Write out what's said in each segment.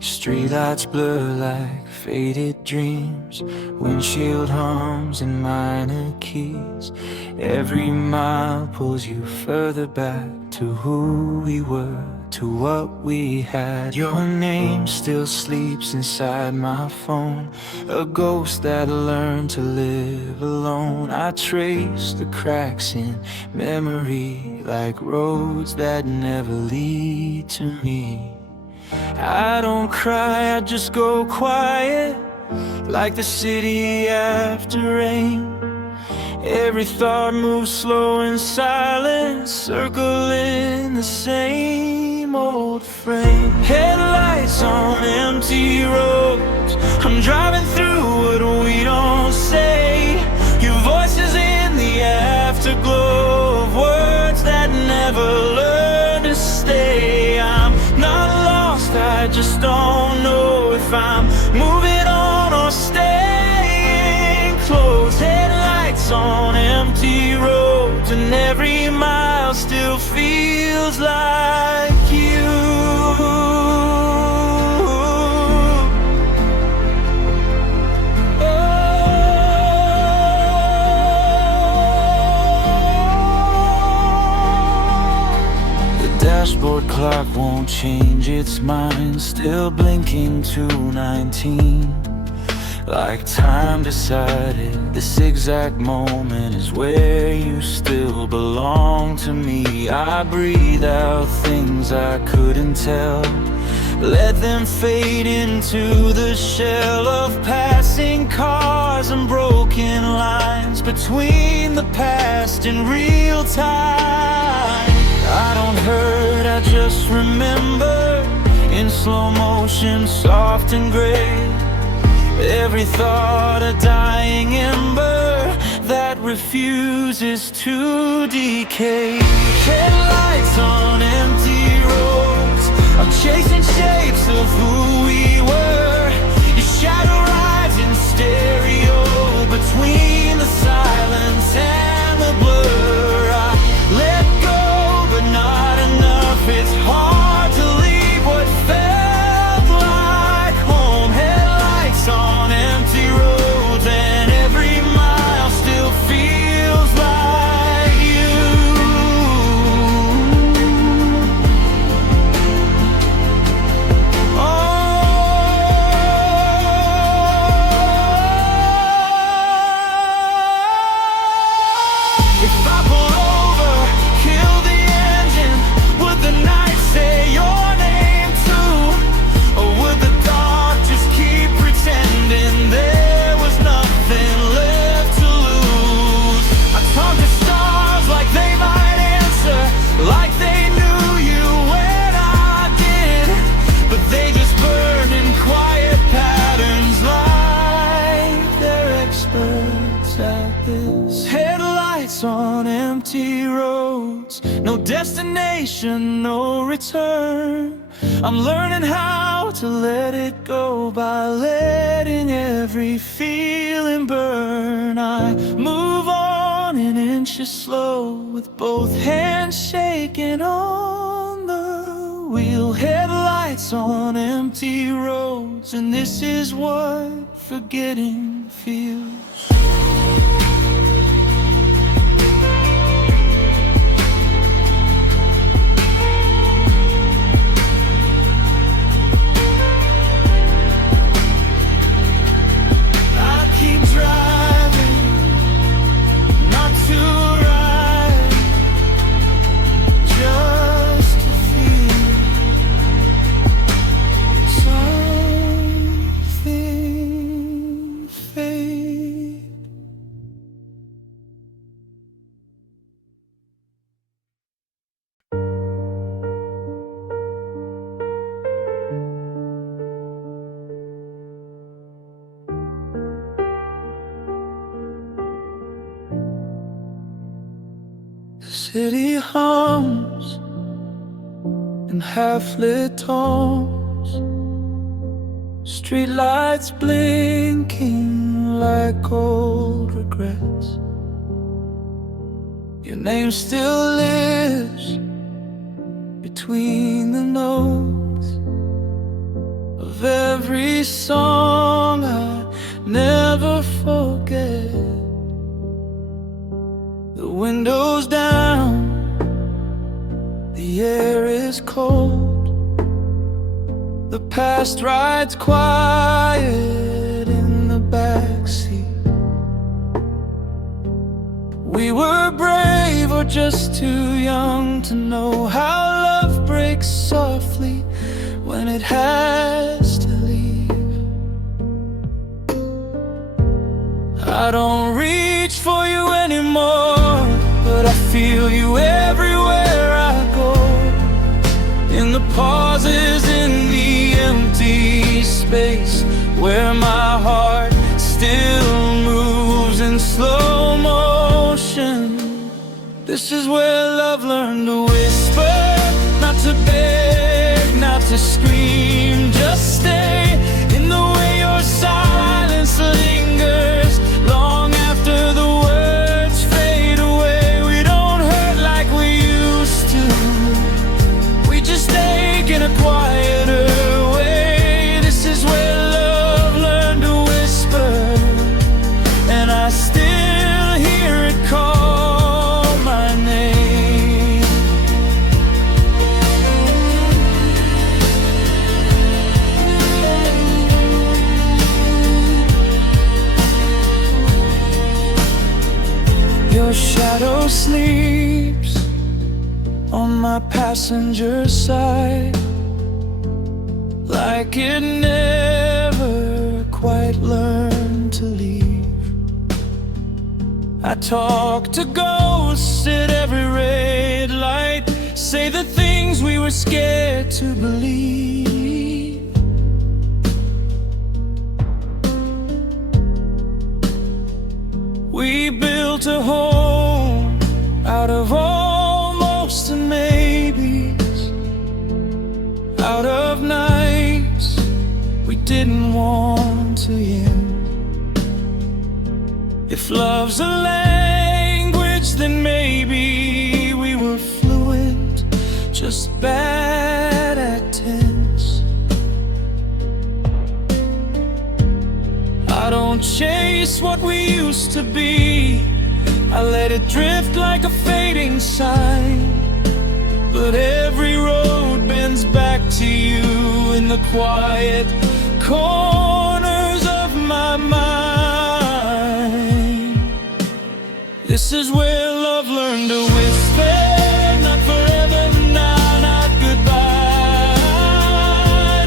Streetlights blur like faded dreams, windshield hums in minor keys. Every mile pulls you further back to who we were, to what we had. Your name still sleeps inside my phone, a ghost that learned to live alone. I trace the cracks in memory like roads that never lead to me. I don't cry, I just go quiet, like the city after rain. Every thought moves slow in silence, circling the same old frame. Headlights on empty roads, I'm driving through what we don't say. Your voice is in the afterglow of words that never learn to stay. I'm not lost, I just don't know if I'm moving on or staying close. Headlights on empty roads, and every mile still feels like you. Dashboard clock won't change its mind, still blinking to 19. Like time decided this exact moment is where you still belong to me. I breathe out things I couldn't tell, let them fade into the shell of passing cars and broken lines between the past and real time. I don't hurt, I just remember, in slow motion, soft and gray. Every thought a dying ember that refuses to decay. Headlights on empty roads, I'm chasing shapes of who we were. Your shadow rides in stereo between the silence and the blur. I let go, but not enough. It's hard to leave what felt like home. Headlights on empty roads, and every mile still feels like you. If I pull over, kill the engine, would the night say your name too? Or would the dark just keep pretending there was nothing left to lose? I talk to stars like they might answer, like they knew you when I did, but they just burn in quiet patterns like they're experts at this. Headlights on empty roads, no destination, no return. I'm learning how to let it go by letting every feeling burn. I move on in inches slow, with both hands shaking on the wheel. Headlights on empty roads, and this is what forgetting feels. Keep driving, not to ride, just to feel something fade. The city hums in half-lit tones, streetlights blinking like old regrets. Your name still lives between the notes of of every song I never forget. The window's down, the air is cold, the past rides quiet in the backseat. We were brave or just too young to know how love breaks softly when it has to leave. I don't reach for you anymore, but I feel you everywhere I go. In the pauses, in the empty space where my heart still moves in slow motion. This is where love learned to whisper, not to beg, not to scream, just stay. In the way your silence lingers long after the words fade away. We don't hurt like we used to, we just ache in a quieter way. This is where love learned to whisper, and I still hear it call my name. Your shadow sleeps on my passenger side, like it never quite learned to leave. I talk to ghosts at every red light, say the things we were scared to believe. We built a home out of almost and maybes, out of nights we didn't want to end. If love's a language, then maybe we were fluent, just bad at tense. I don't chase what we used to be, I let it drift like a fading sign. But every road bends back to you in the quiet corners of my mind. This is where love learned to whisper, not forever, now, not goodbye.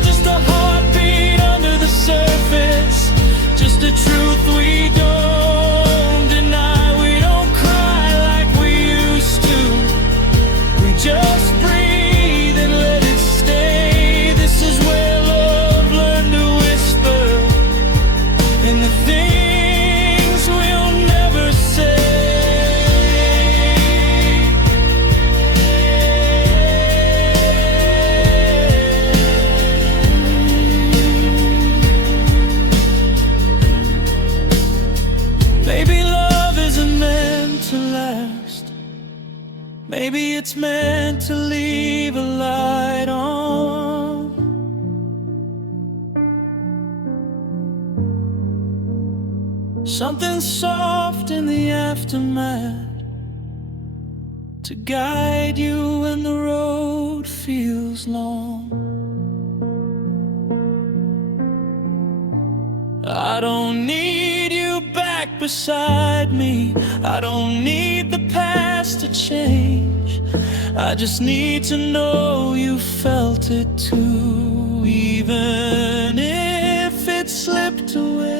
Just a heartbeat under the surface, just a truth we don't deny. We don't cry like we used to, we just breathe and let it stay. This is where love learned to whisper, in the things we'll never say. Maybe love isn't meant to last, maybe it's meant to leave a light on. Something soft in the aftermath to guide you when the road feels long. I don't need you back beside me, I don't need the past to change. I just need to know you felt it too, even if it slipped away.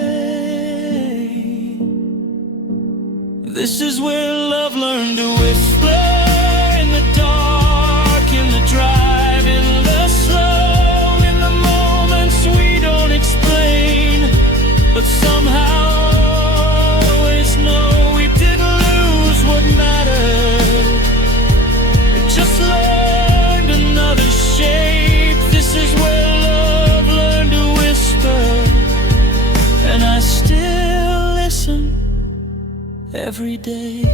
This is where love learned to whisper, in the dark, in the drive, in the slow, in the moments we don't explain, but somehow always know we didn't lose what mattered. It just learned another shape. This is where love learned to whisper, and I still listen every day.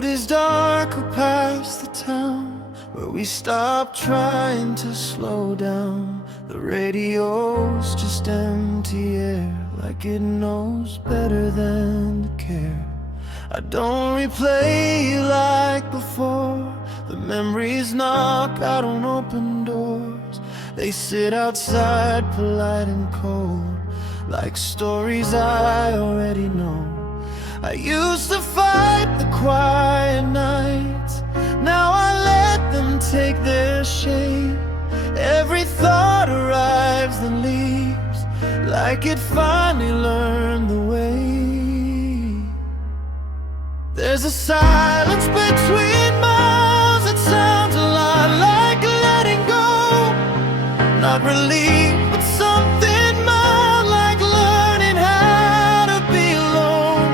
road is darker past the town where we stop trying to slow down. The radio's just empty air, like it knows better than to care. I don't replay you like before. The memories knock out on open doors. They sit outside, polite and cold, like stories I already know. I used to fight the quiet nights, now I let them take their shape. Every thought arrives and leaves, like it finally learned the way. There's a silence between miles, it sounds a lot like letting go. Not relief, but something mild, like learning how to be alone.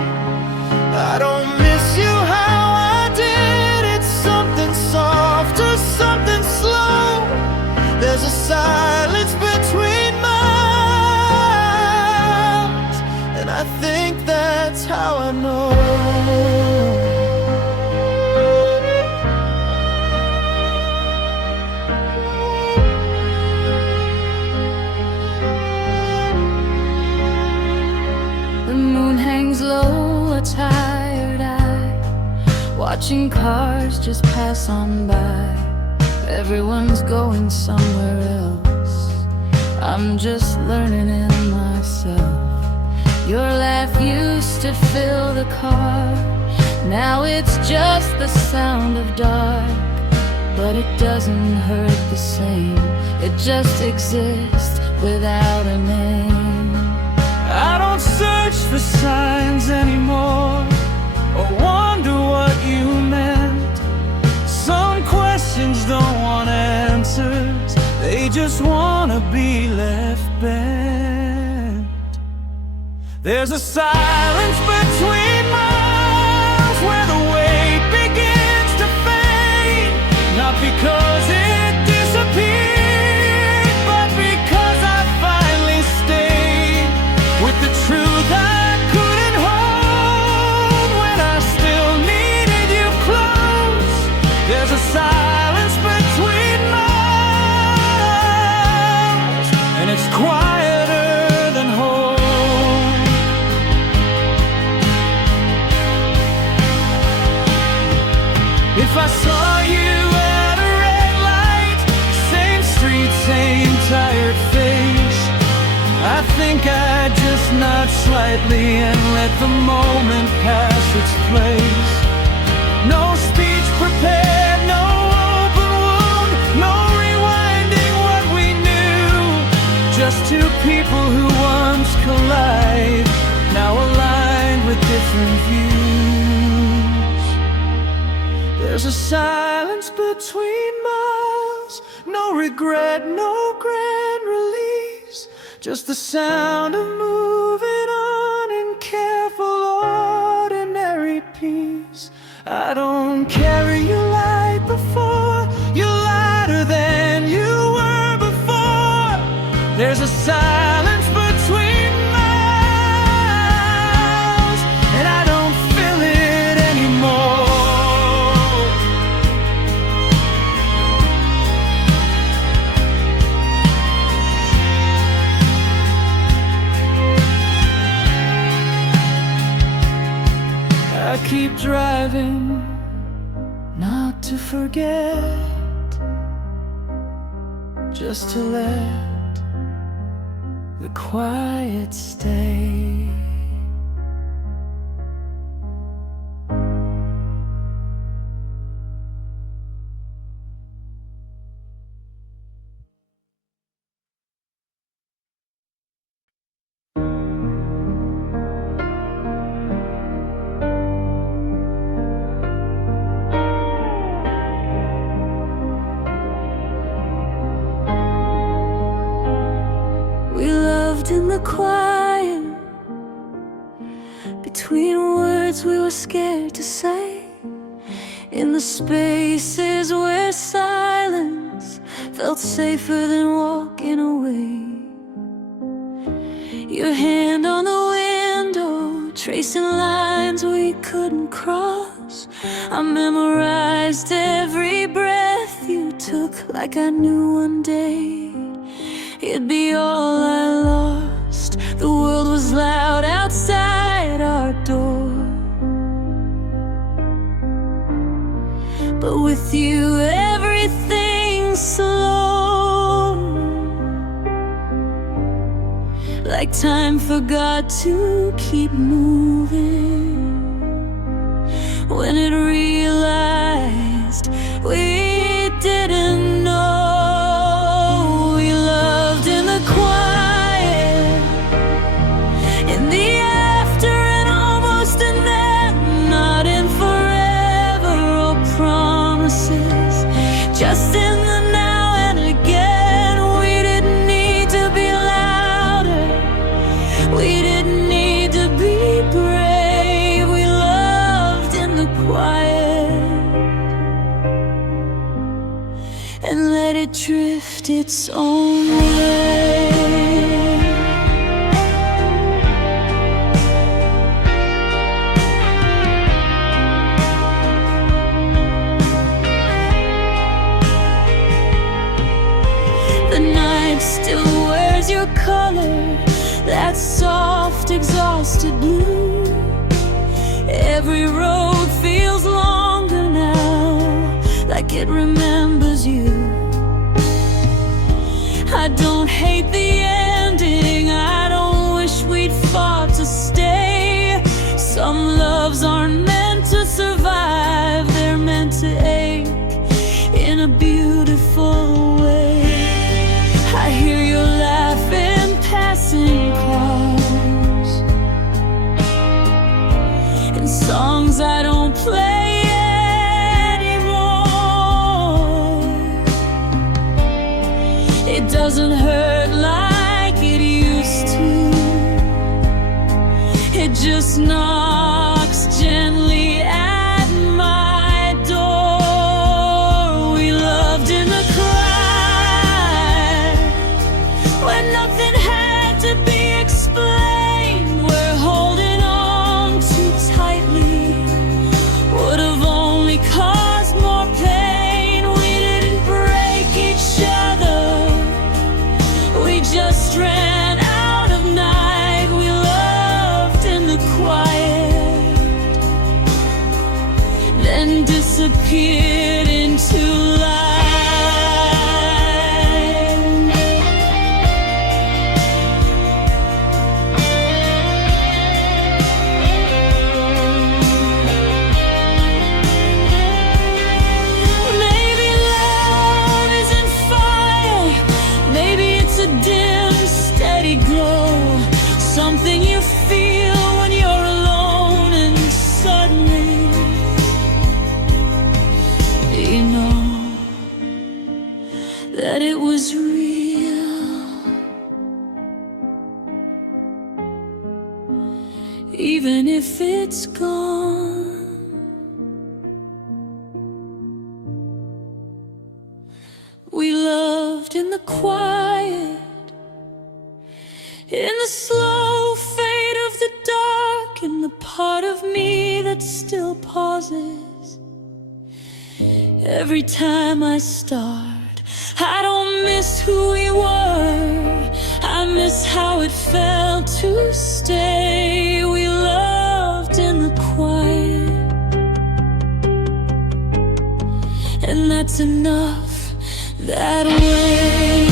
I don't miss you how I did, it's something soft or something slow. There's a silence between miles, and I think that's how I know. The moon hangs low, a tired eye, watching cars just pass on by. Everyone's going somewhere else, I'm just learning in myself. Your laugh used to fill the car, now it's just the sound of dark. But it doesn't hurt the same, it just exists without a name. I don't search for signs anymore, or wonder what you meant. Some questions don't want answers, they just want to be left bent. There's a silence between miles where the weight begins to fade. Not because it disappeared, but because I finally stayed with the truth I couldn't hold when I still needed you close. There's a silence between miles, and it's quieter than home. If I saw you at a red light, same street, same tired face, I think I'd just nod slightly and let the moment pass its place. No speech prepared, no open wound, no rewinding what we knew. Just two people who once collide, now aligned with different views. There's a silence between miles, no regret, no grand release, just the sound of moving on in careful ordinary peace. I don't carry you like before, you're lighter than you were before. There's a silence between miles, and I don't feel it anymore. I keep driving, not to forget, just to let the quiet stay. In the quiet, between words we were scared to say, in the spaces where silence felt safer than walking away. Your hand on the window, tracing lines we couldn't cross, I memorized every breath you took, like I knew one day it'd be all I lost. The world was loud outside our door, but with you everything's slow, like time forgot to keep moving when it realized we didn't know. We loved in the quiet, in the after and almost in then, not in forever or promises, just in the now and again. We didn't need to be louder, we didn't need to be brave. We loved in the quiet and let it drift its own way. The night still wears your color, that soft, exhausted blue. Every road feels longer now, like it remembers you. I don't hate the ending, I don't wish we'd fought to stay. Some loves aren't meant to survive, they're meant to ache in a beautiful way. I hear your laugh in passing cars, and songs I don't play anymore. It doesn't hurt like it used to, it just knocks gently at my door. We loved in the quiet, when nothing had to be explained. We're holding on too tightly, would have only caused more pain. We didn't break each other, we just ran out of night. We loved in the quiet, then disappeared into light. Maybe love isn't fire, maybe it's a dim, steady glow, something you feel when you're alone, and suddenly you know that it was real. Even if it's gone, we loved in the quiet, in the slow fade of the dark, in the part of me that still pauses every time I start. I don't miss who we were, I miss how it felt to stay. We loved in the quiet, and that's enough that way.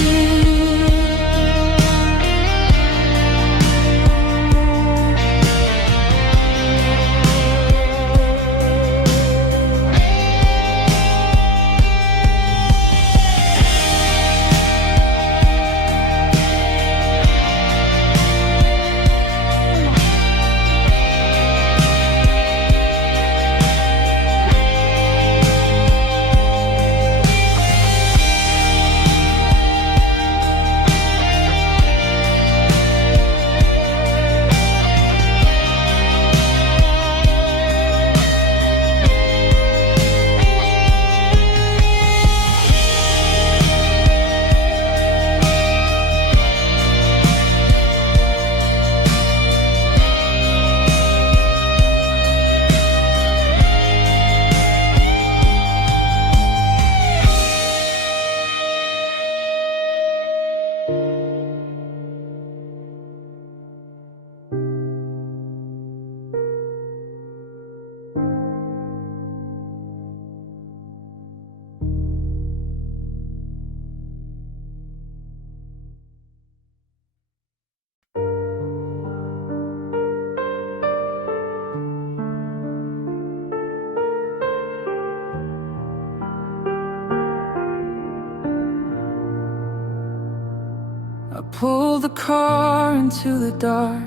Pull the car into the dark,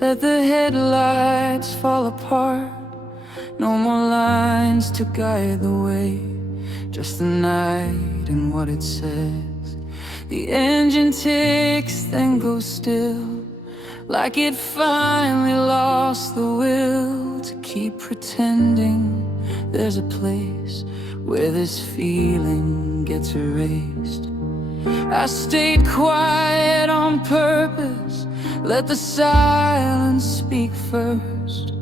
let the headlights fall apart. No more lines to guide the way, just the night and what it says. The engine ticks, then goes still, like it finally lost the will to keep pretending there's a place where this feeling gets erased. I stayed quiet on purpose, let the silence speak first.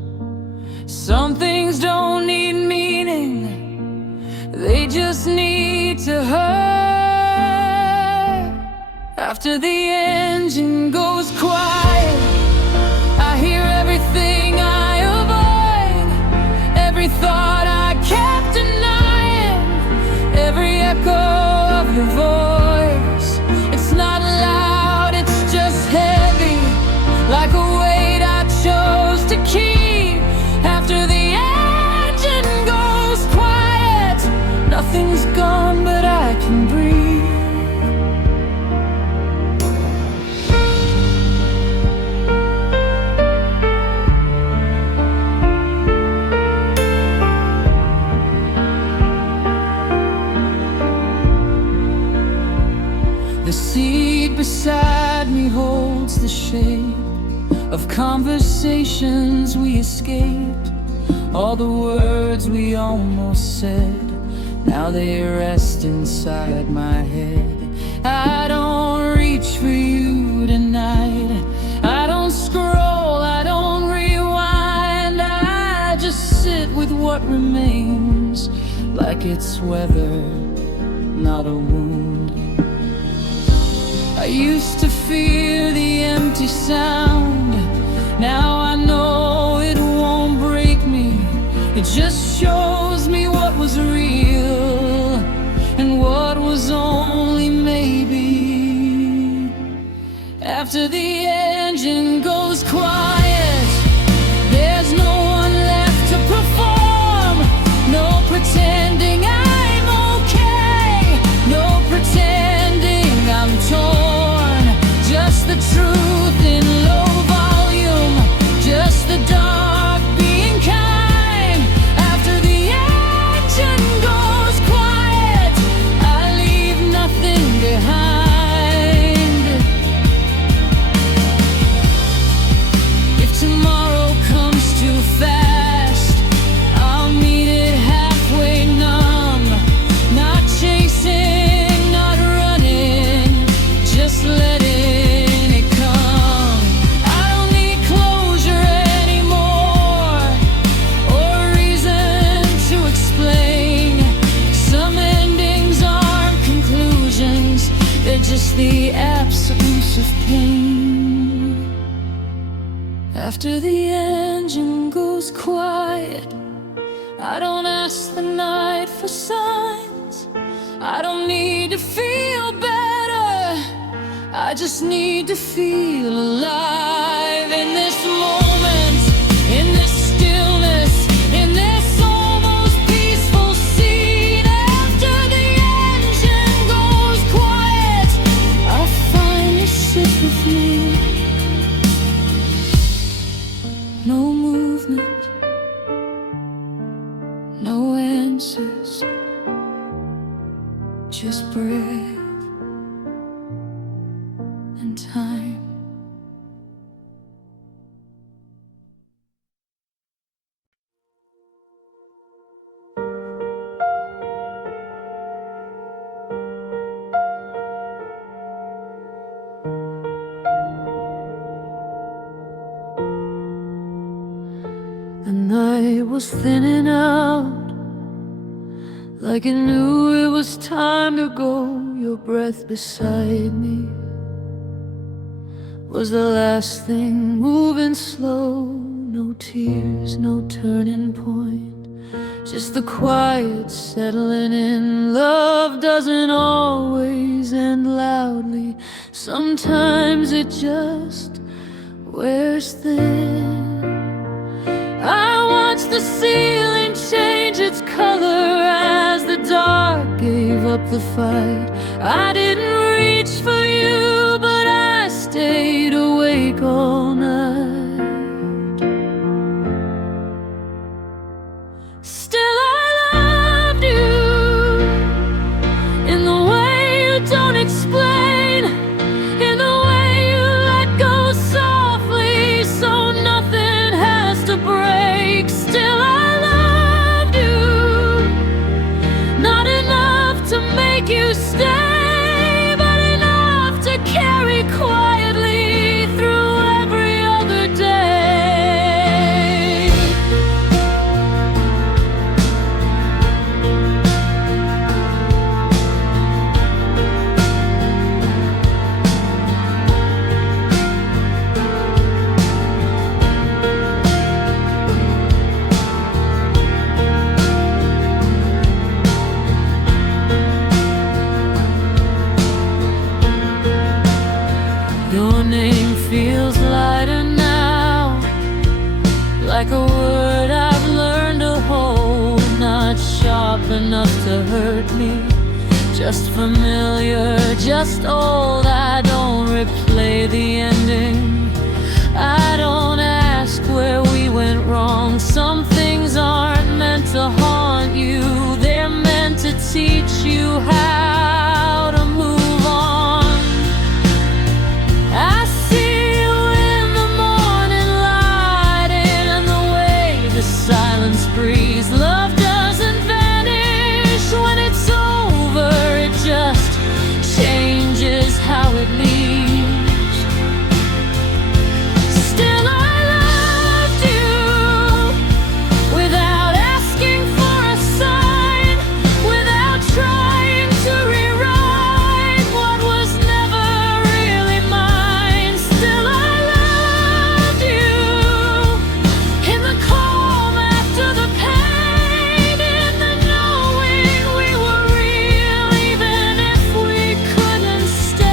Some things don't need meaning, they just need to hurt. After the engine goes quiet, I hear everything I avoid, every thought I kept denying, every echo of your voice. It's not loud, it's just heavy, like a weight I chose to keep. After the engine goes quiet, nothing's gone but I can breathe. The seat beside me holds the shape of conversations we escaped, all the words we almost said, now they rest inside my head. I don't reach for you tonight, I don't scroll, I don't rewind, I just sit with what remains, like it's weather, not a wound. I used to fear the empty sound, now I know it won't break me. It just shows me what was real and what was only maybe. After the engine goes quiet, there's no one left to perform. No pretending I'm okay, no pretending I'm torn. Just the truth in low volume, just the dark being kind. After the engine goes quiet, I leave nothing behind. If tomorrow comes too fast, I'll meet it halfway numb. Not chasing, not running, just letting it come. I don't need closure anymore, or a reason to explain. Some endings aren't conclusions, they're just the absence of pain. After the engine goes quiet, I don't ask the night for signs. I don't need to feel better, I just need to feel alive in this moment, in this stillness, in this almost peaceful scene. After the engine goes quiet, I finally sit with me. No movement, no answers, just breath and time. The night was thinning out, like it knew it was time to go. Your breath beside me was the last thing moving slow. No tears, no turning point, just the quiet settling in. Love doesn't always end loudly, sometimes it just wears thin. I watched the ceiling change its color as the dark gave up the fight. I didn't reach for you stayed awake all night. Still I loved you in the way you don't explain, in the way you let go softly so nothing has to break. Still I loved you, not enough to make you stay, but enough to carry quietly through every other day. Your name feels lighter now, like a word I've learned to hold, not sharp enough to hurt me, just familiar, just old. I don't replay the ending, I don't ask where we went wrong. Some things aren't meant to haunt you, they're meant to teach you how to move on. I see you in the morning light and the way the silence breathes. Love doesn't vanish when it's over, it just changes how it leaves. Still I loved you without asking for a sign, without trying to rewrite what was never really mine. Still I loved you in the calm after the pain, in the knowing we were real even if we couldn't stay.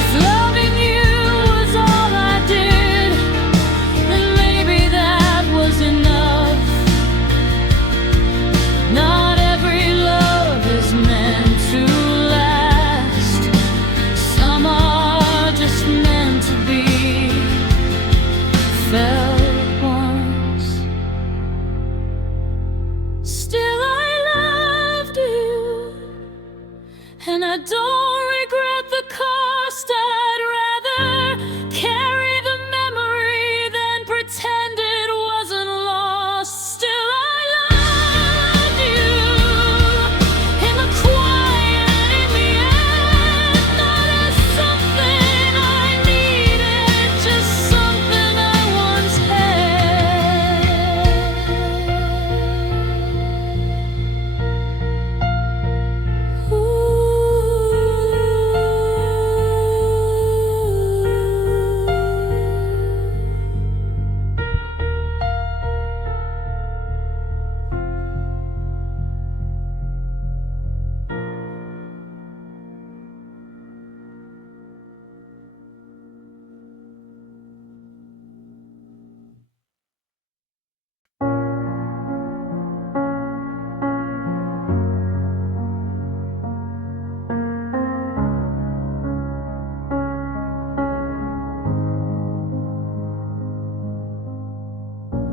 If loving you was all I did, then maybe that was enough. Not every love is meant to last, some are just meant to be felt once. Still I loved you, and I don't regret the cost. I'd rather carry the memory than pretend it wasn't lost. Still I loved you in the quiet, in the end, not as something I needed, just something I once had.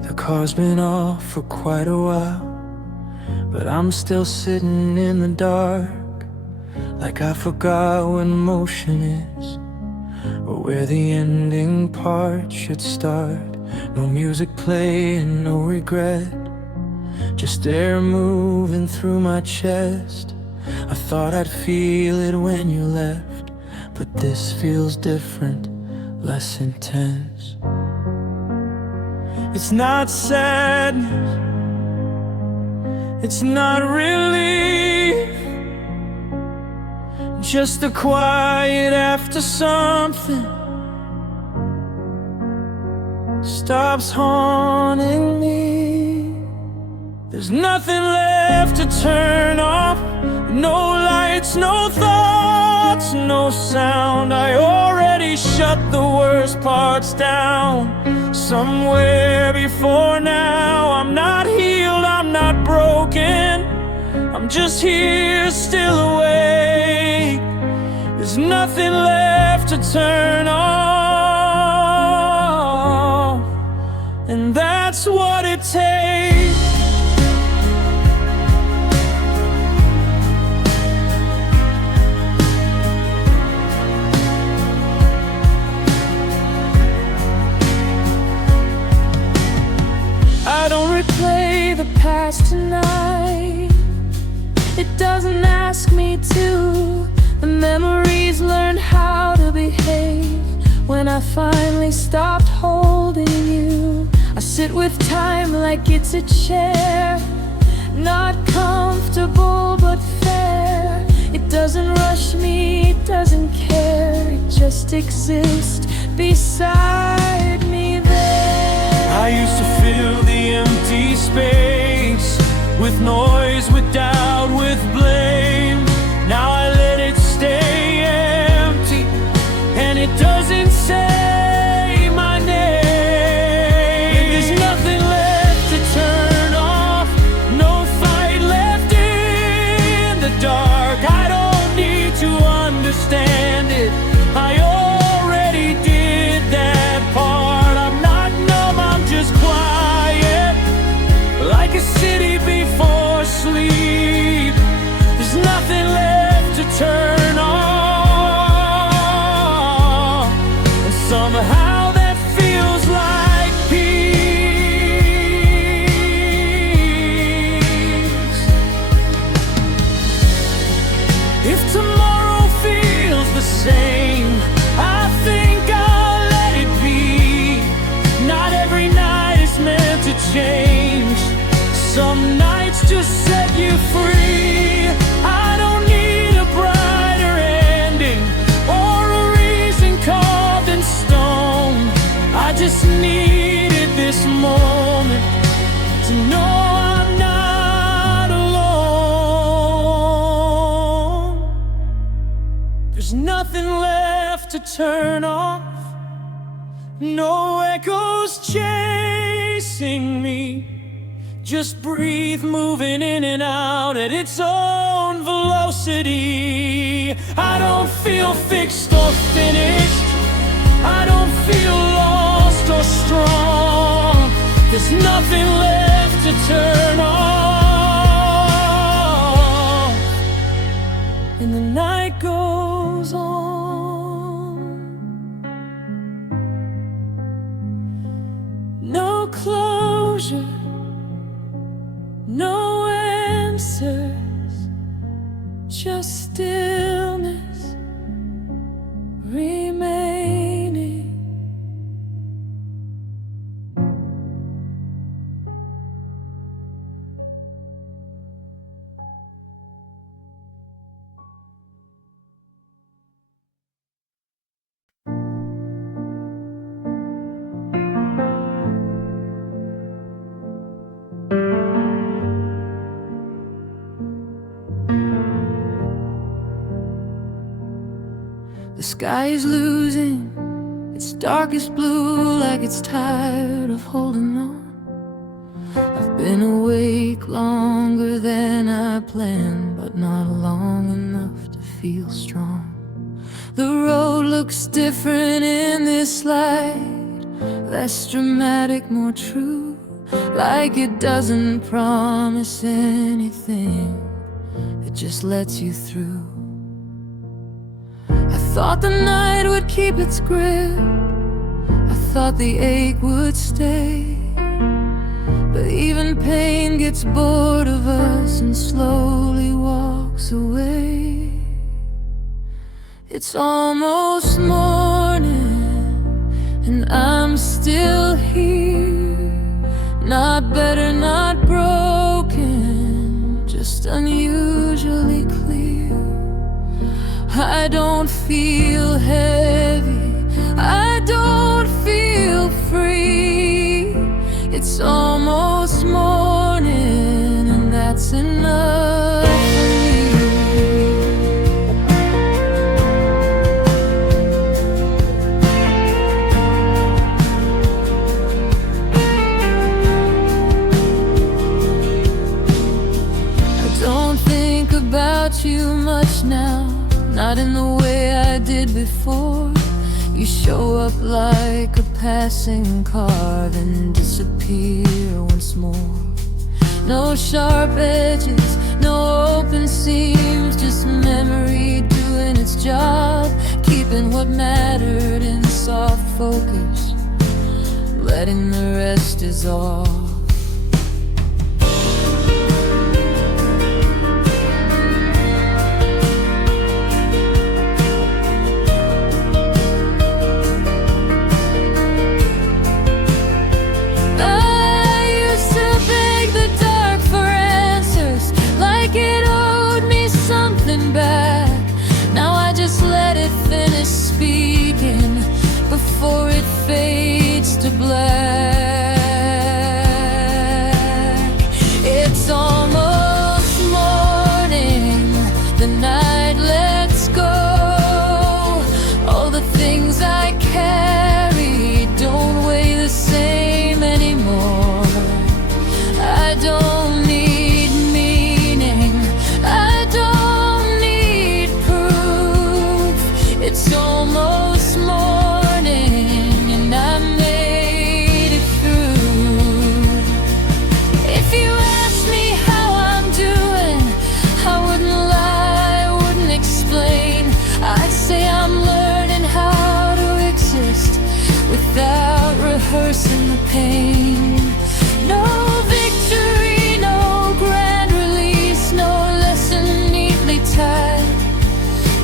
The car's been off for quite a while, but I'm still sitting in the dark, like I forgot what motion is, or where the ending part should start. No music playing, no regret, just air moving through my chest. I thought I'd feel it when you left, but this feels different, less intense. It's not sadness, it's not relief, just the quiet after something stops haunting me. There's nothing left to turn off, no lights, no thoughts, no sound. I already shut the worst parts down somewhere before now. I'm not healed, I'm not broken, I'm just here still awake. There's nothing left to turn off, and that's what it takes. I don't replay the past tonight, it doesn't ask me to. The memories learned how to behave when I finally stopped holding you. I sit with time like it's a chair, not comfortable but fair. It doesn't rush me, it doesn't care, it just exists beside me there. I used to fill the empty space with noise, with doubt, with blame. Now I let it stay empty, and it doesn't say my name. There's nothing left to turn off, no fight left in the dark. I don't need to understand it, I already did that part. I'm not numb, I'm just quiet, like a city before sleep. There's nothing left to turn on, and somehow that feels like peace. If tomorrow feels the same, I think I'll let it be. Not every night is meant to change, some nights just set you free. I don't need a brighter ending or a reason carved in stone. I just needed this moment to know I'm not alone. There's nothing left to turn off, no echoes chasing me. Just breathe, moving in and out at its own velocity. I don't feel fixed or finished, I don't feel lost or strong. There's nothing left to turn off, and the night goes on. No closure, no answers, just stillness remaining. The sky is losing its darkest blue, like it's tired of holding on. I've been awake longer than I planned, but not long enough to feel strong. The road looks different in this light, less dramatic, more true, like it doesn't promise anything, it just lets you through. I thought the night would keep its grip, I thought the ache would stay, but even pain gets bored of us and slowly walks away. It's almost morning and I'm still here, not better, not broken, just unusually clear. I don't feel heavy, I don't feel free. It's almost morning and that's enough for me. too much now, not in the way I did before. You show up like a passing car, then disappear once more. No sharp edges, no open seams, just memory doing its job, keeping what mattered in soft focus, letting the rest dissolve. Now I just let it finish speaking before it fades to black. It's almost morning, the night lets go. All the things I carry don't weigh the same anymore. I don't need meaning, I don't. It's almost morning and I made it through. If you ask me how I'm doing, I wouldn't lie, I wouldn't explain. I'd say I'm learning how to exist without rehearsing the pain. No victory, no grand release, no lesson neatly tied,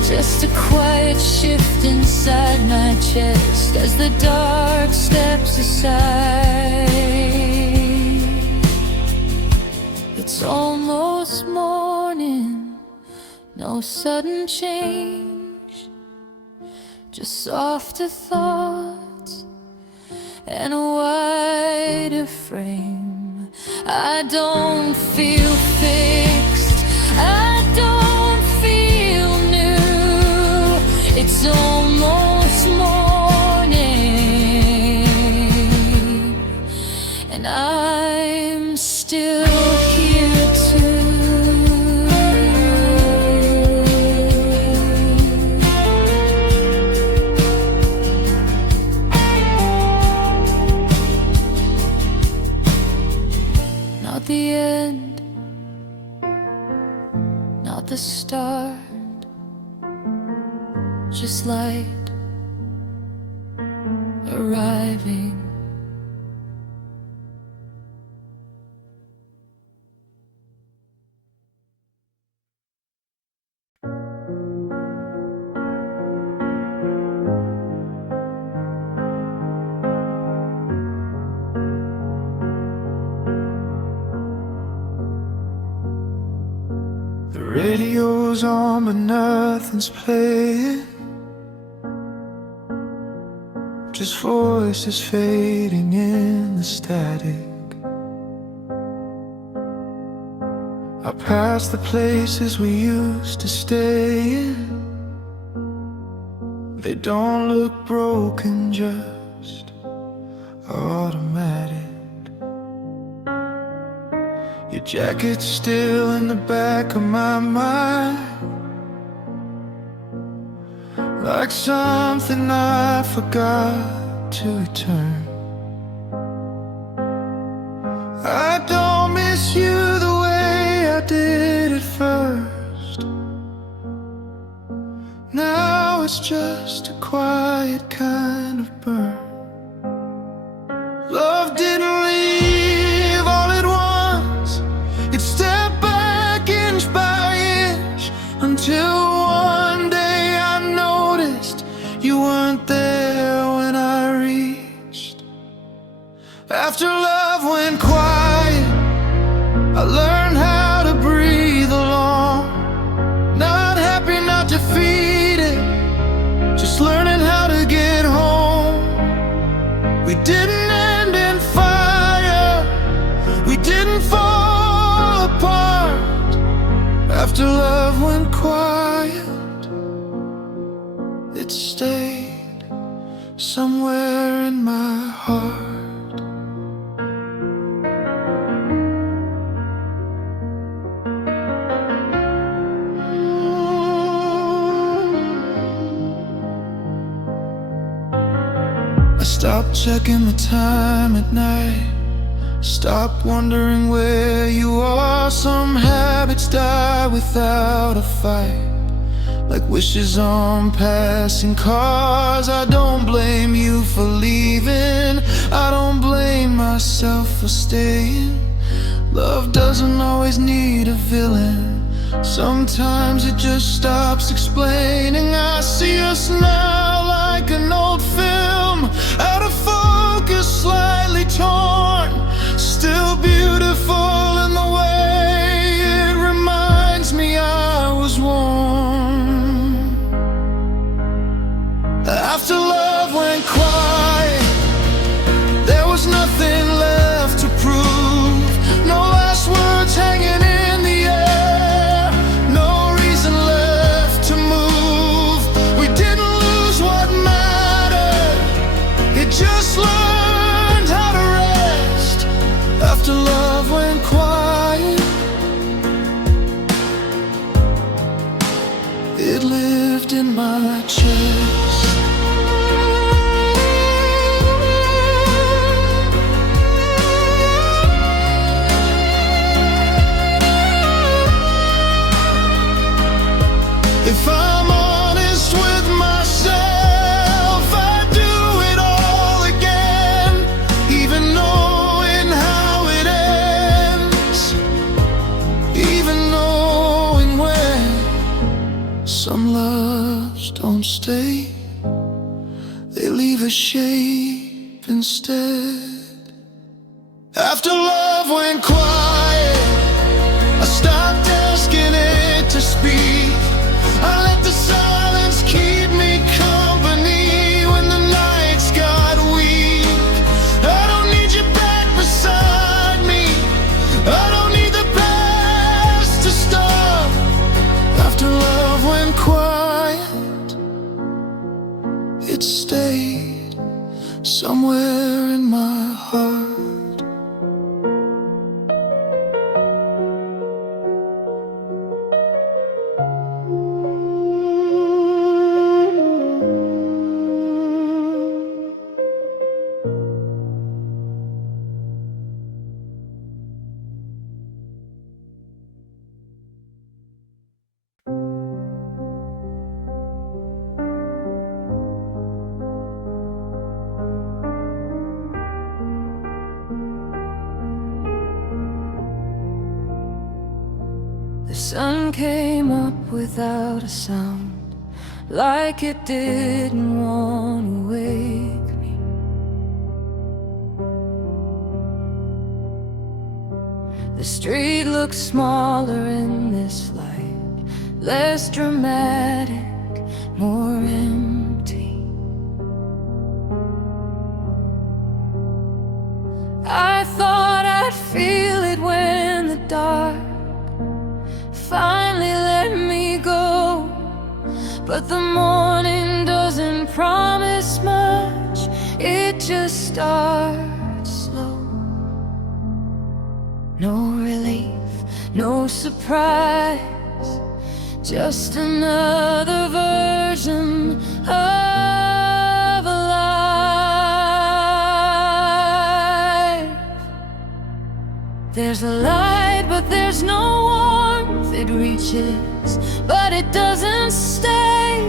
just a quiet shift inside my chest as the dark steps aside. It's almost morning, no sudden change, just softer thoughts and a wider frame. I don't feel fixed, I don't feel new. It's almost morning and I'm still here too. Not the end, not the start, just light arriving. The radio's on but nothing's playing, just voices fading in the static. I pass the places we used to stay in. They don't look broken, just automatic. Your jacket's still in the back of my mind, like something I forgot to return. I don't miss you the way I did at first. Now it's just a quiet kind of burn. Love didn't leave all at once, it stepped back inch by inch, until one day I noticed you weren't there when I reached. After love went quiet, I learned how to breathe alone. Not happy, not defeated, just learning how to get home. We didn't end in fire, we didn't fall apart. After love went quiet, it stayed somewhere in my heart. Stop checking the time at night. Stop wondering where you are. Some habits die without a fight, like wishes on passing cars. I don't blame you for leaving, I don't blame myself for staying. Love doesn't always need a villain, sometimes it just stops explaining. I see us now like an old film, out of focus, slightly torn, still beautiful in the way it reminds me I was warm. After love went quiet, there was nothing left to prove. No last words hanging in the air, no reason left to move. We didn't lose what mattered, it just learned how to rest. After love went quiet, it lived in my chest. If I'm honest with myself, I'd do it all again, even knowing how it ends, even knowing when. Some loves don't stay, they leave a shape instead. After love went quiet, I stopped asking it to speak. I let the silence keep me company when the nights got weak. I don't need you back beside me, I don't need the past to stop. After love went quiet, it stayed somewhere in my heart. The sun came up without a sound, like it didn't want to wake me. The street looks smaller in this light, less dramatic, more empty. I thought I'd feel it when the dark finally let me go, but the morning doesn't promise much, it just starts slow. No relief, no surprise, just another version of a life. There's a light, but there's no warmth. It reaches, but it doesn't stay.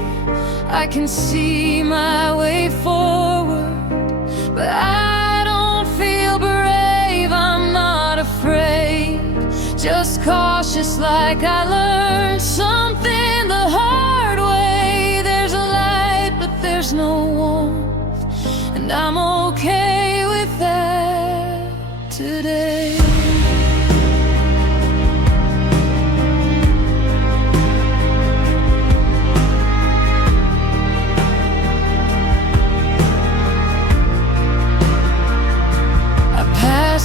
I can see my way forward, but I don't feel brave. I'm not afraid, just cautious, like I learned something the hard way. There's a light, but there's no warmth, and I'm okay with that today.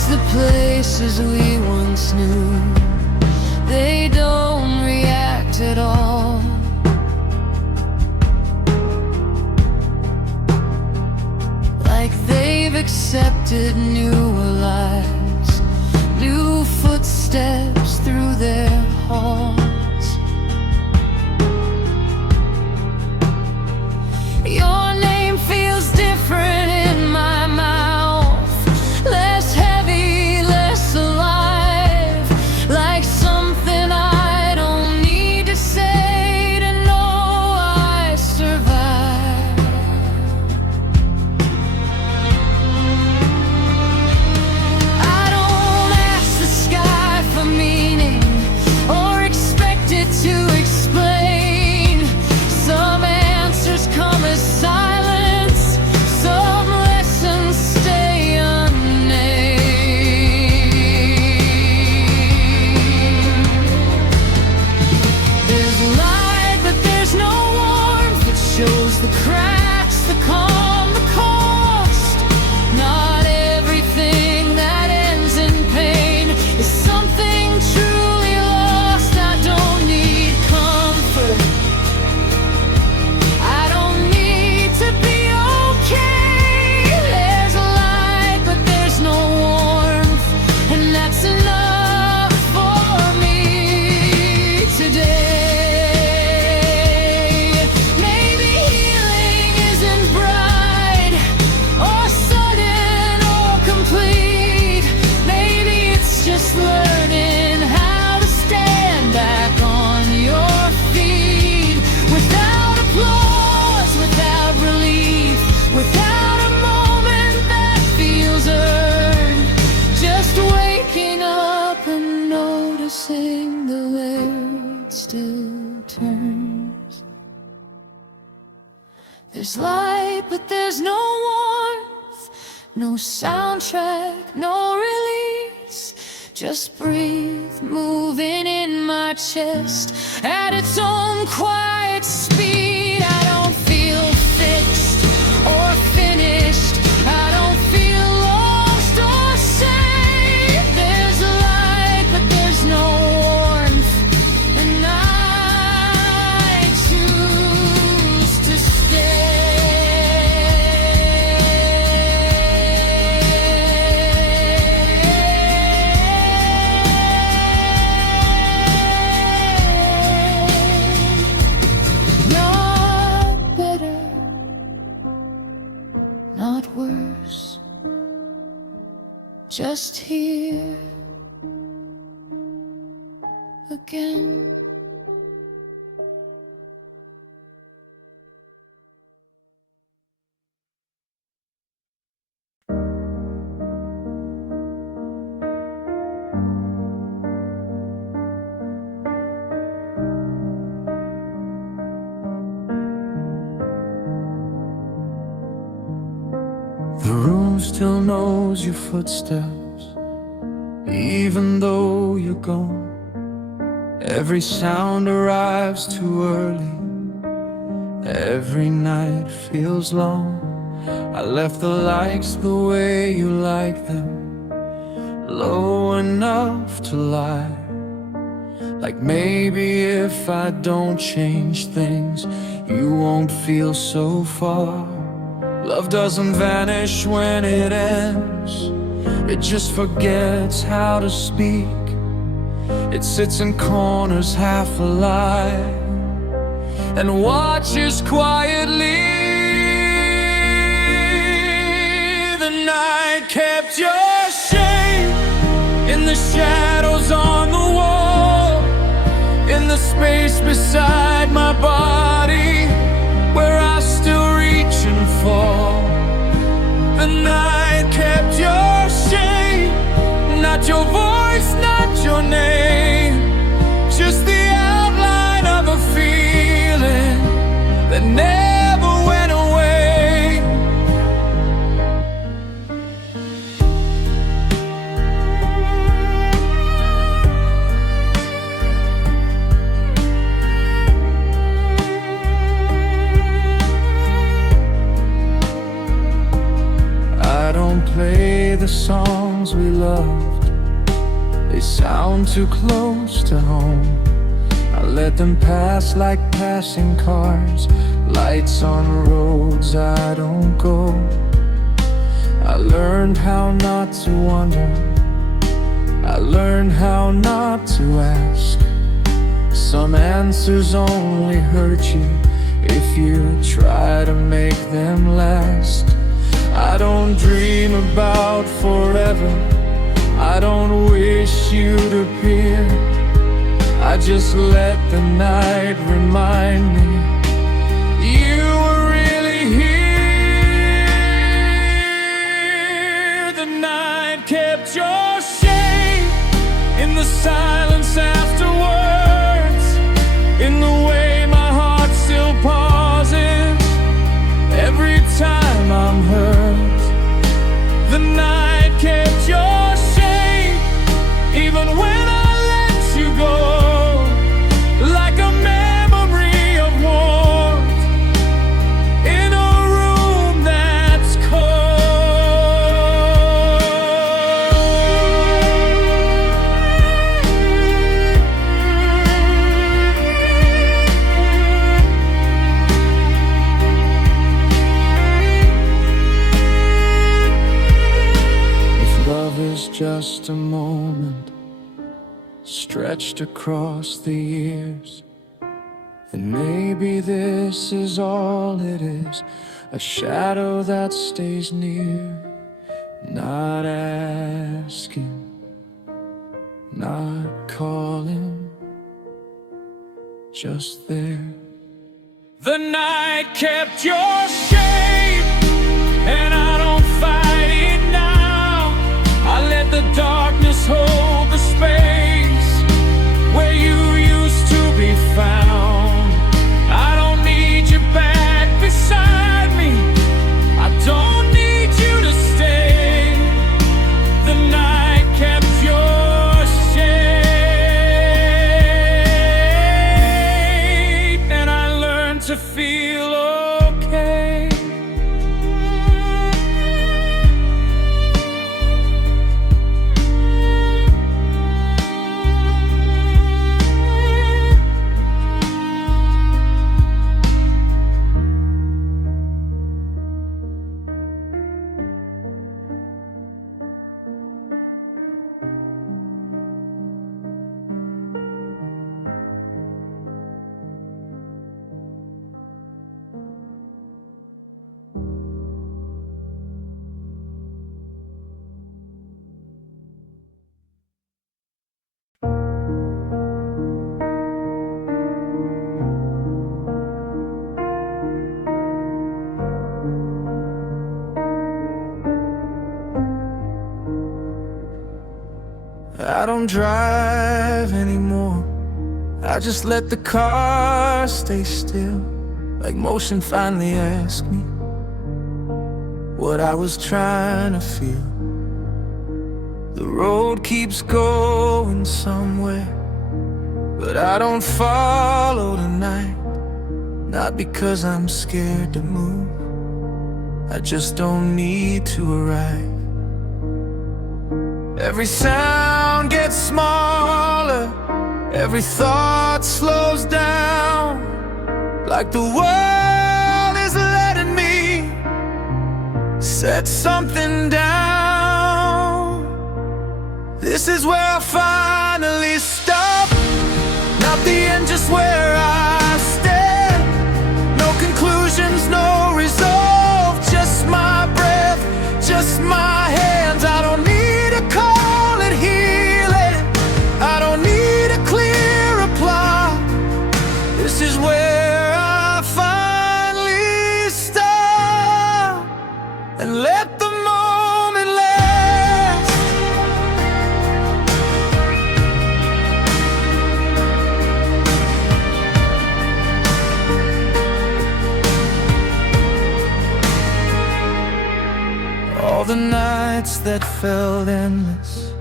The places we once knew, they don't react at all. Like they've accepted newer lives, new footsteps through their halls. Your name feels different in my returns. There's light, but there's no warmth, no soundtrack, no release. Just breathe, moving in my chest at its own quiet speed. I don't feel fixed or finished. I don't feel lost or safe. There's light, but there's no warmth, and I choose to stay. Not better, not worse, just here again. The room still knows your footsteps, even though you're gone. Every sound arrives too early, every night feels long. I left the lights the way you like them, low enough to lie. Like maybe if I don't change things, you won't feel so far. Love doesn't vanish when it ends, it just forgets how to speak. It sits in corners half alive and watches quietly. The night kept your shape in the shadows on the wall, in the space beside my body where I still reach and fall. The night kept your shape, not your voice, not your name, just the outline of a feeling that never went away. I don't play the songs we loved, they sound too close to home. I let them pass like passing cars, lights on roads I don't go. I learned how not to wonder, I learned how not to ask. Some answers only hurt you if you try to make them last. I don't dream about forever, I don't wish you'd appear. I just let the night remind me you were really here. The night kept your shape in the silence afterwards, in the way my heart still pauses every time I'm hurt. The night kept your shape even when I let you go, like a memory of warmth in a room that's If love is just a moment stretched across the years, and maybe this is all it is, a shadow that stays near, not asking, not calling, just there. The night kept your shape, and I don't fight it now. I let the darkness hold the space where you used to be found. to feel okay. I don't drive anymore. I just let the car stay still. Like motion finally asked me what I was trying to feel. The road keeps going somewhere, but I don't follow tonight. Not because I'm scared to move, I just don't need to arrive. Every sound gets smaller, every thought slows down, like the world is letting me set something down. This is where I finally stop. Not the end, just where I stand. No conclusions, no resolve, just my breath, just my hands. I don't need to call it healing, I don't need a clear reply. This is where I finally stop and let the moment last. All the nights that felt endless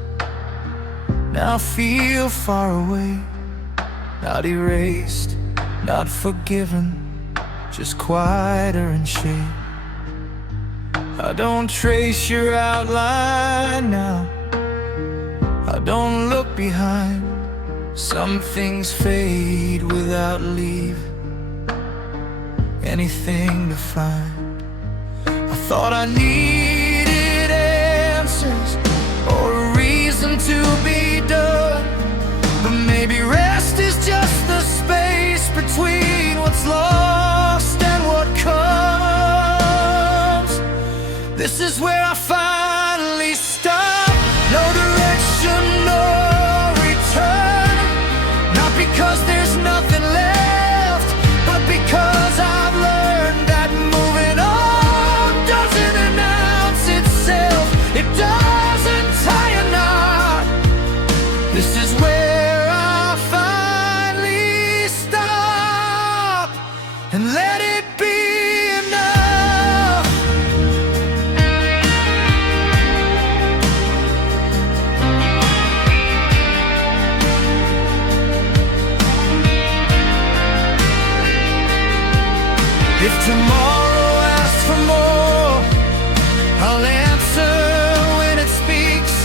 now feel far away. Not erased, not forgiven, just quieter in shape. I don't trace your outline now, I don't look behind. Some things fade without leave, anything to find. I thought I needed answers or a reason to be done, but maybe rest is just the space between what's lost and what comes. This is where I finally stop. No direction, no return. Not because there's nothing left, but because I've learned that moving on doesn't announce itself. It doesn't tie a knot. This is where I finally stop and let it be enough. If tomorrow asks for more, I'll answer when it speaks.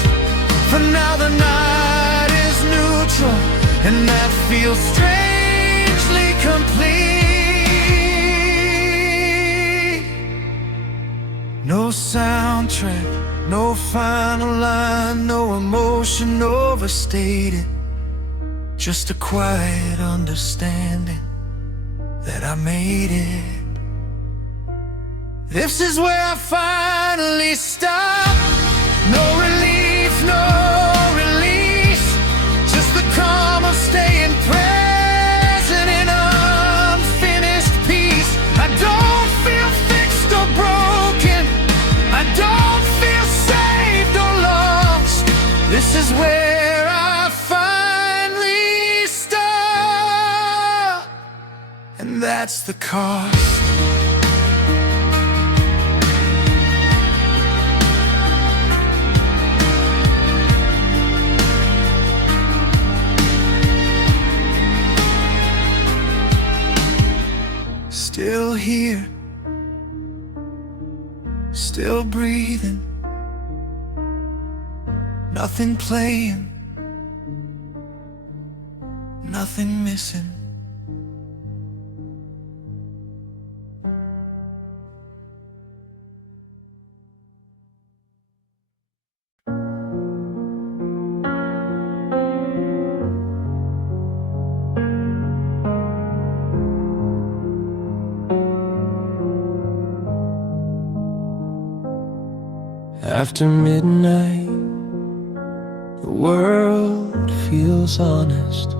For now the night is neutral, and that feels strangely complete. No soundtrack, no final line, no emotion overstated, just a quiet understanding that I made it. This is where I finally stop. No relief, no release, just the calm of staying present in unfinished peace. I don't feel fixed or broken, I don't feel saved or lost. This is where I finally stop, and that's the cost. still here, still breathing, nothing playing, nothing missing. After midnight, the world feels honest,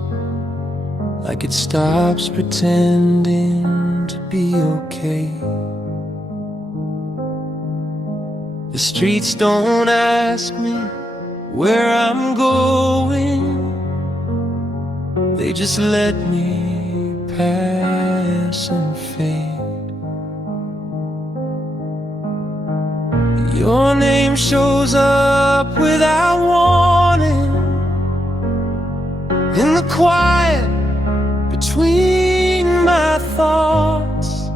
like it stops pretending to be okay. The streets don't ask me where I'm going, they just let me pass and fade. Your name shows up without warning, in the quiet between my thoughts.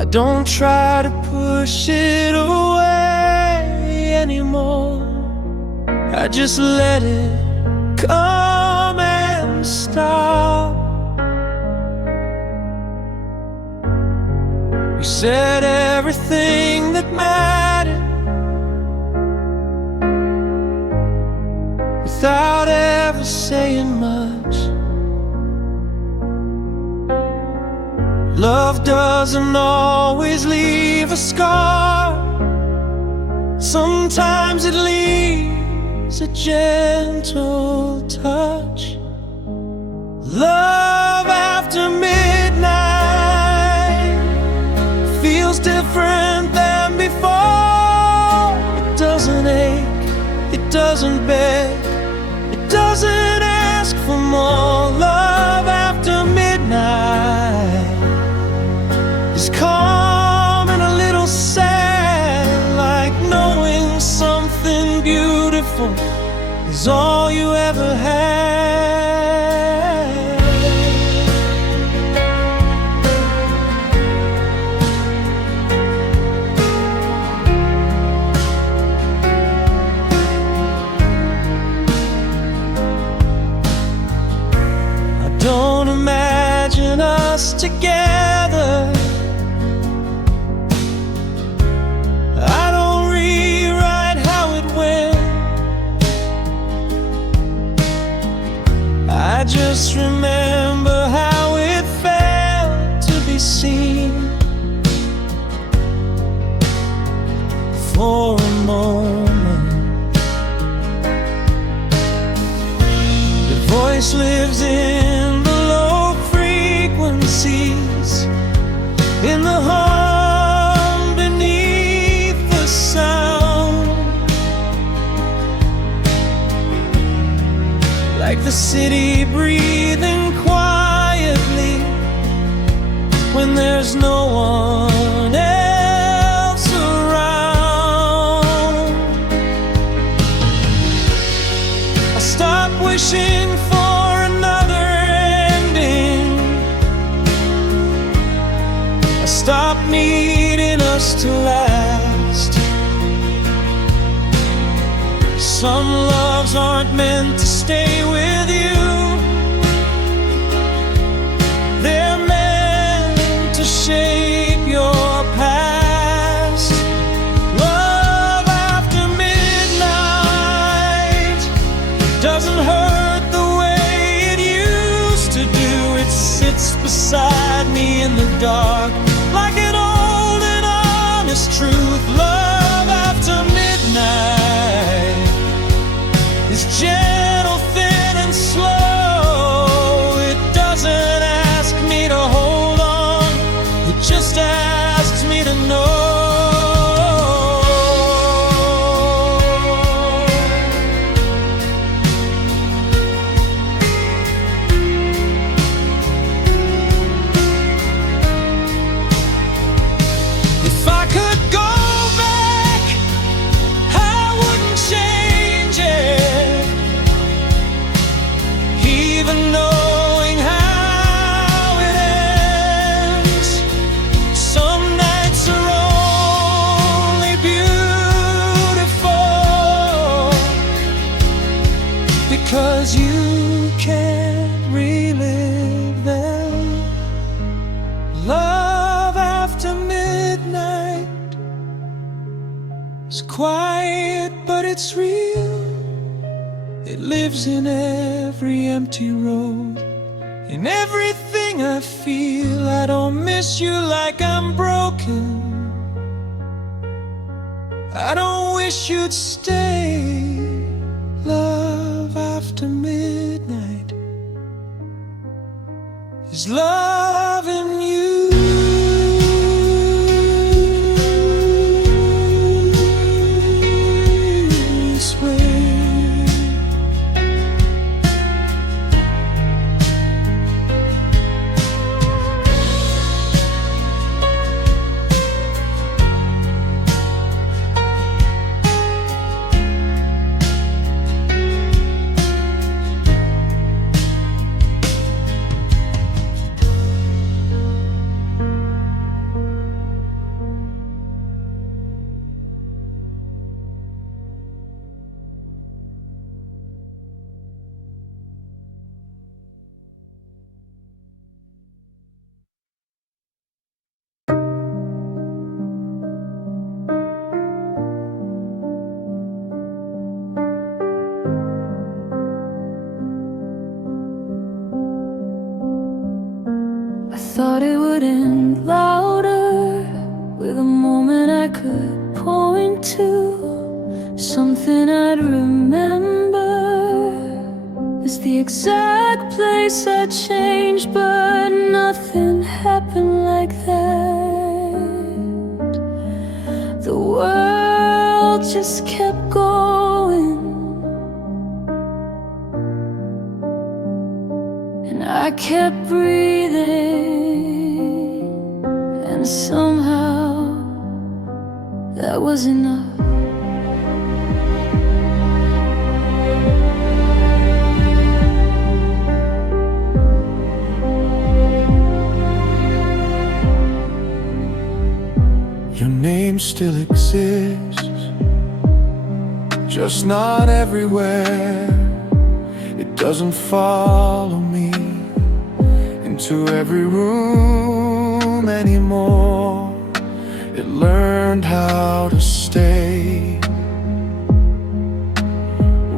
I don't try to push it away anymore, I just let it come and stop. You said everything that mattered without ever saying much. Love doesn't always leave a scar, sometimes it leaves a gentle touch. Love after midnight feels different than before. It doesn't ache, it doesn't beg, it doesn't ask for more. Love after midnight is calm and a little sad, like knowing something beautiful is all you ever had. Don't imagine us together, I don't rewrite how it went, I just remember how it felt to be seen for a moment. The voice lives in the low frequencies, in the hum beneath the sound, like the city breathing quietly when there's no one else around. I stop wishing for another ending, I stop needing us to last. Some loves aren't meant to stay with you, they're meant to shape your past. Love after midnight doesn't hurt the way it used to do. It sits beside me in the dark like an old and honest truth. Love after midnight is gentle, thin and slow. It doesn't ask me to hold on, it just asks me to know. If I could go back it's real. It lives in every empty road, in everything I feel. I don't miss you like I'm broken. I don't wish you'd stay. Love after midnight is loving you. This way. Thought it would end louder, with a moment I could point to, something I'd remember. It's the exact place I changed, but nothing happened like that. The world just kept going, and I kept breathing. And somehow that was enough. Your name still exists, just not everywhere. It doesn't follow me into every room anymore. It learned how to stay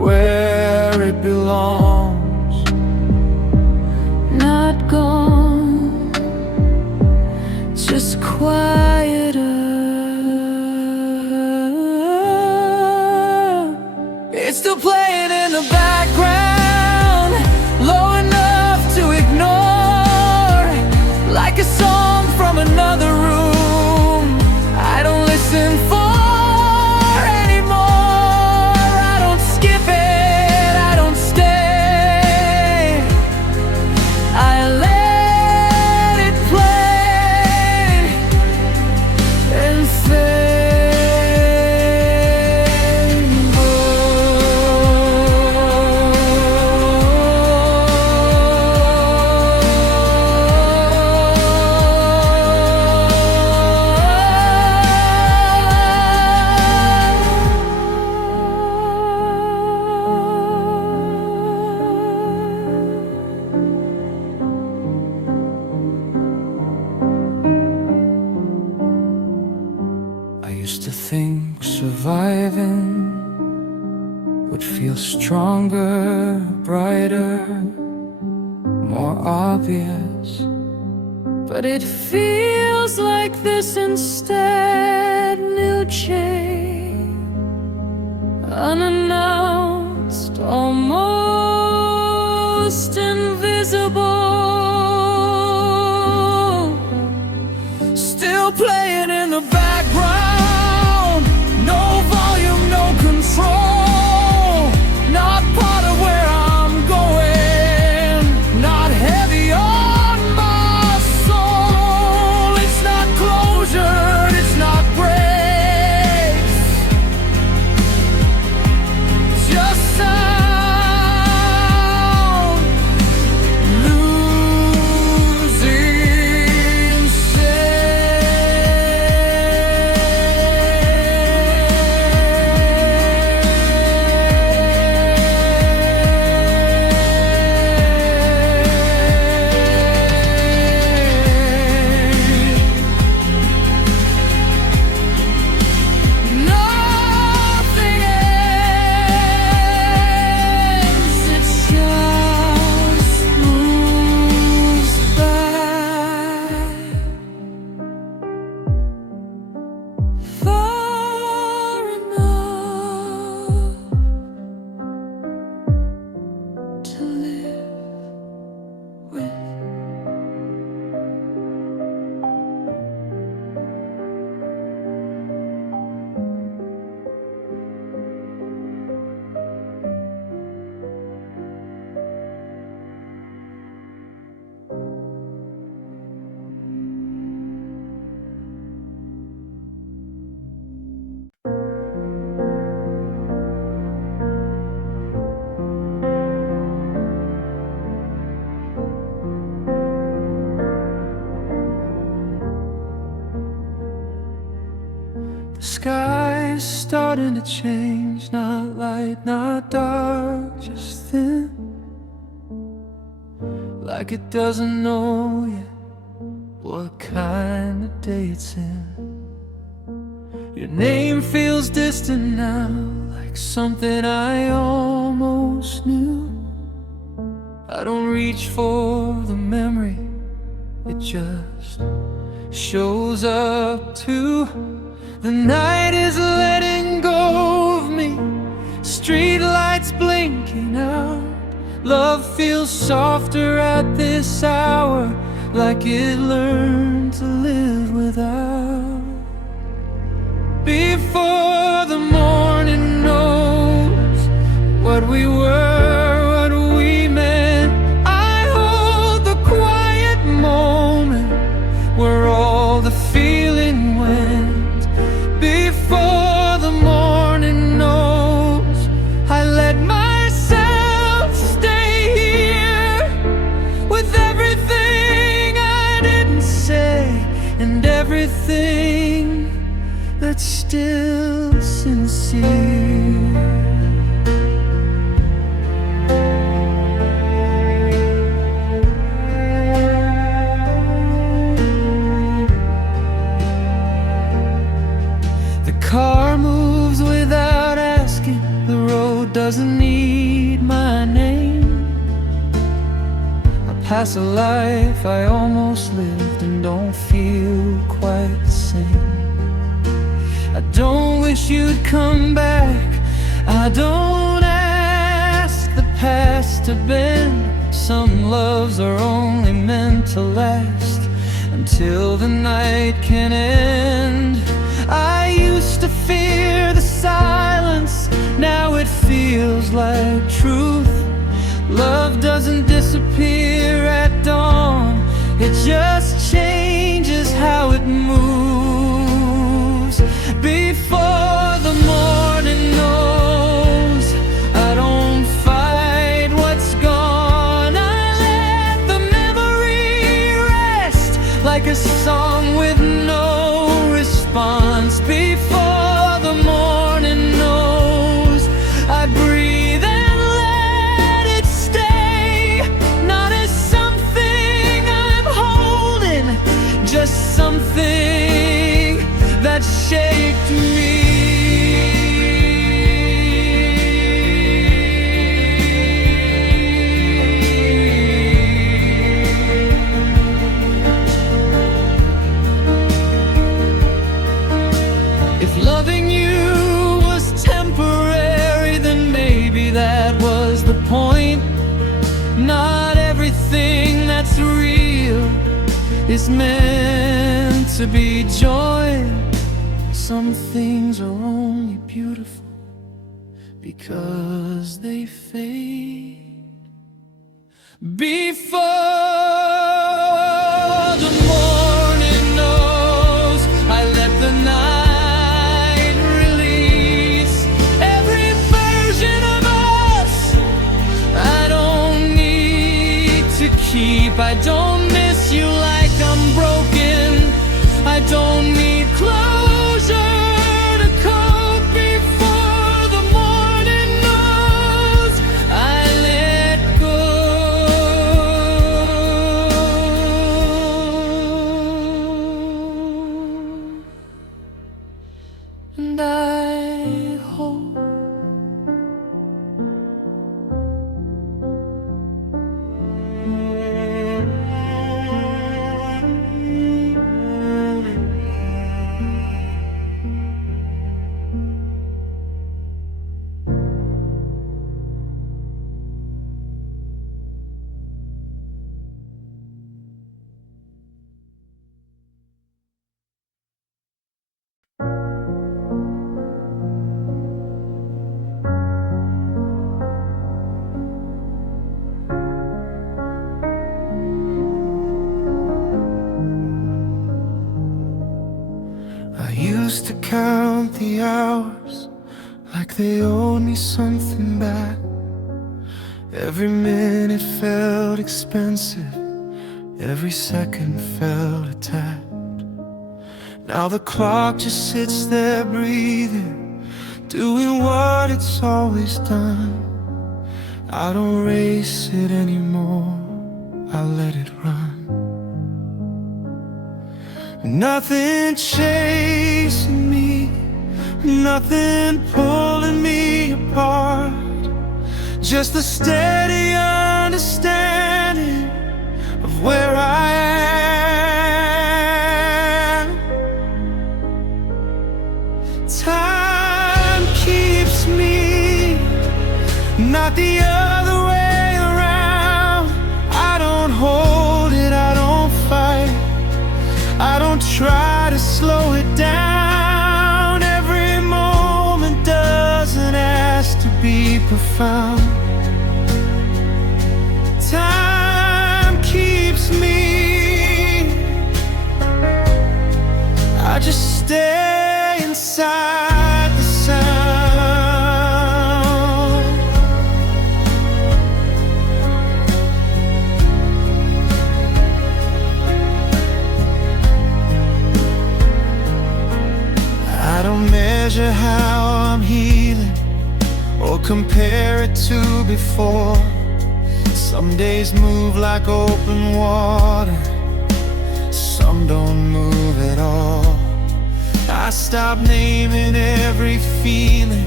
where it belongs. Not gone, just quieter. It's still playing in the background, low enough to ignore, like a song from another room. I don't listen for anymore. I don't skip it, I don't stay. I let it play and fade. I used to think surviving would feel stronger, brighter, more obvious, But it feels like this instead. New change, unannounced, almost invisible. still playing in the background. No volume, no control. Not part of where I'm going. Not heavy on my soul. It's not closure, it's not breaks. Just sound. Sky's starting to change, not light, not dark, just thin. Like it doesn't know yet what kind of day it's in. Your name feels distant now, like something I almost knew. I don't reach for the memory, it just shows up too. The night is letting go of me, street lights blinking out. Love feels softer at this hour, like it learned to live without. Before the morning knows what we were, what we meant, I hold the quiet moment where all the feeling went. Before the morning knows, I let myself stay here with everything I didn't say and everything that's still sincere. The car moves without asking, the road doesn't need my name. I pass a life I almost lived and don't feel quite the same. I don't wish you'd come back, I don't ask the past to bend. Some loves are only meant to last until the night can end. I used to fear the silence, now it feels like truth. Love doesn't disappear at dawn, it just changes how it moves. Before the morning knows, I don't fight what's gone. I let the memory rest like a song with no response. Before the morning knows, I breathe and let it stay, not as something I'm holding, just something that shaped me. If loving you was temporary, then maybe that was the point. Not everything that's real is meant to be joy. Some things are only beautiful because they fade. Before the morning knows, I let the night release every version of us I don't need to keep. I don't miss you like I'm broken, I don't need closure to cope. Before the morning knows, I let go. And I hope used to count the hours like they owed me something back. Every minute felt expensive, every second felt attacked. Now the clock just sits there breathing, doing what it's always done. I don't race it anymore, I let it run. Nothing chasing me, nothing pulling me apart, just a steady understanding of where I am. Time keeps me, not the other way around. I don't hold it, I don't fight, I don't try to slow it down. Every moment doesn't ask to be profound. Time keeps me, I just stay inside the sound. I don't measure how I'm healing or compare it to before. Some days move like open water, some don't move at all. I stop naming every feeling,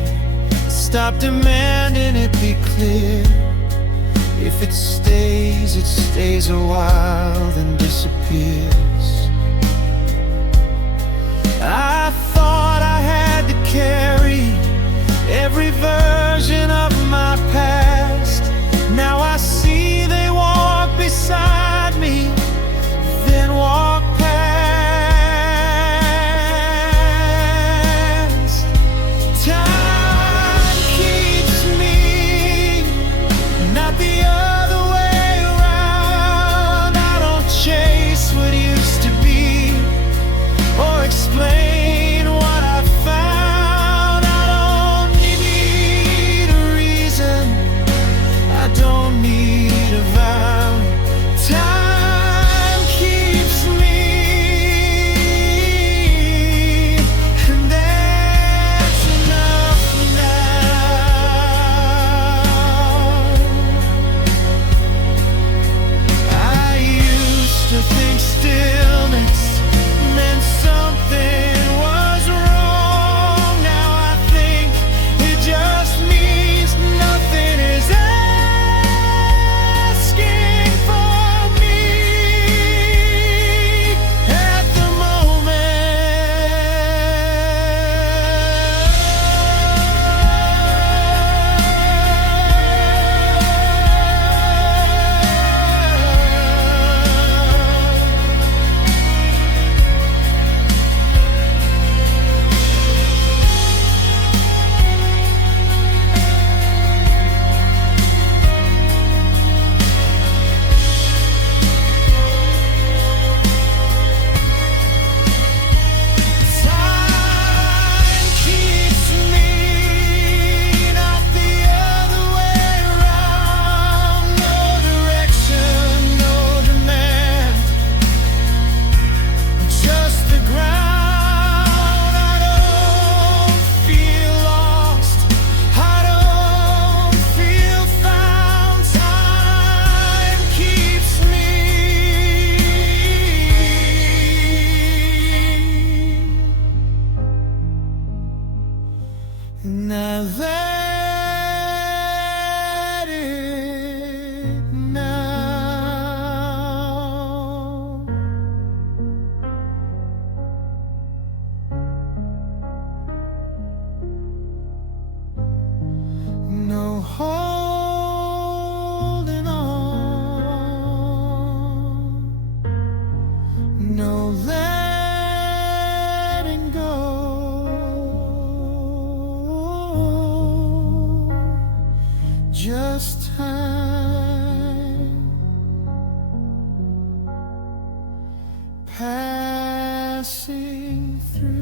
stop demanding it be clear. If it stays a while, then disappears. I thought I had to carry every version of my past. Now I see they walk beside me, then walk past. Time keeps me, not the other way around. I don't chase what used to be or explain what I found. I don't need a reason, I don't need a vow. Time keeps me, and that's enough now. I used to think stillness meant something was wrong. Now I think it just means nothing is asking for me at the time keeps me, not the other way around. No direction, no demand, just the ground. I don't feel lost, I don't feel found. Time keeps me. Now let it now. No holding on, no letting go. Just time passing through.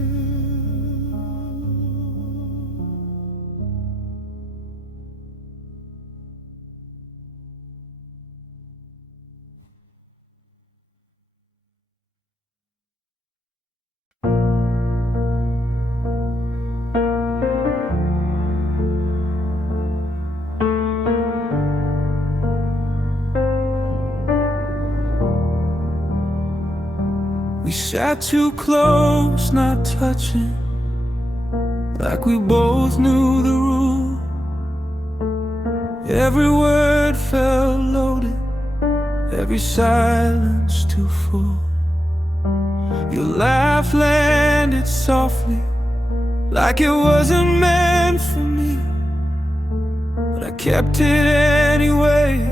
We sat too close, not touching, like we both knew the rule. Every word felt loaded, every silence too full. Your laugh landed softly, like it wasn't meant for me, but I kept it anyway,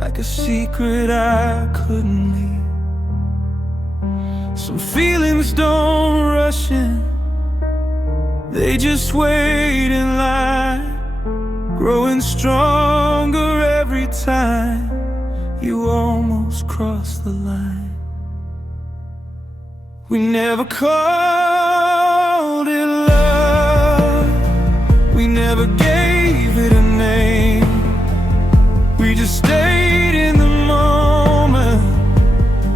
like a secret I couldn't leave. Some feelings don't rush in, they just wait in line, growing stronger every time you almost cross the line. We never called it love, we never gave it a name. We just stayed in the moment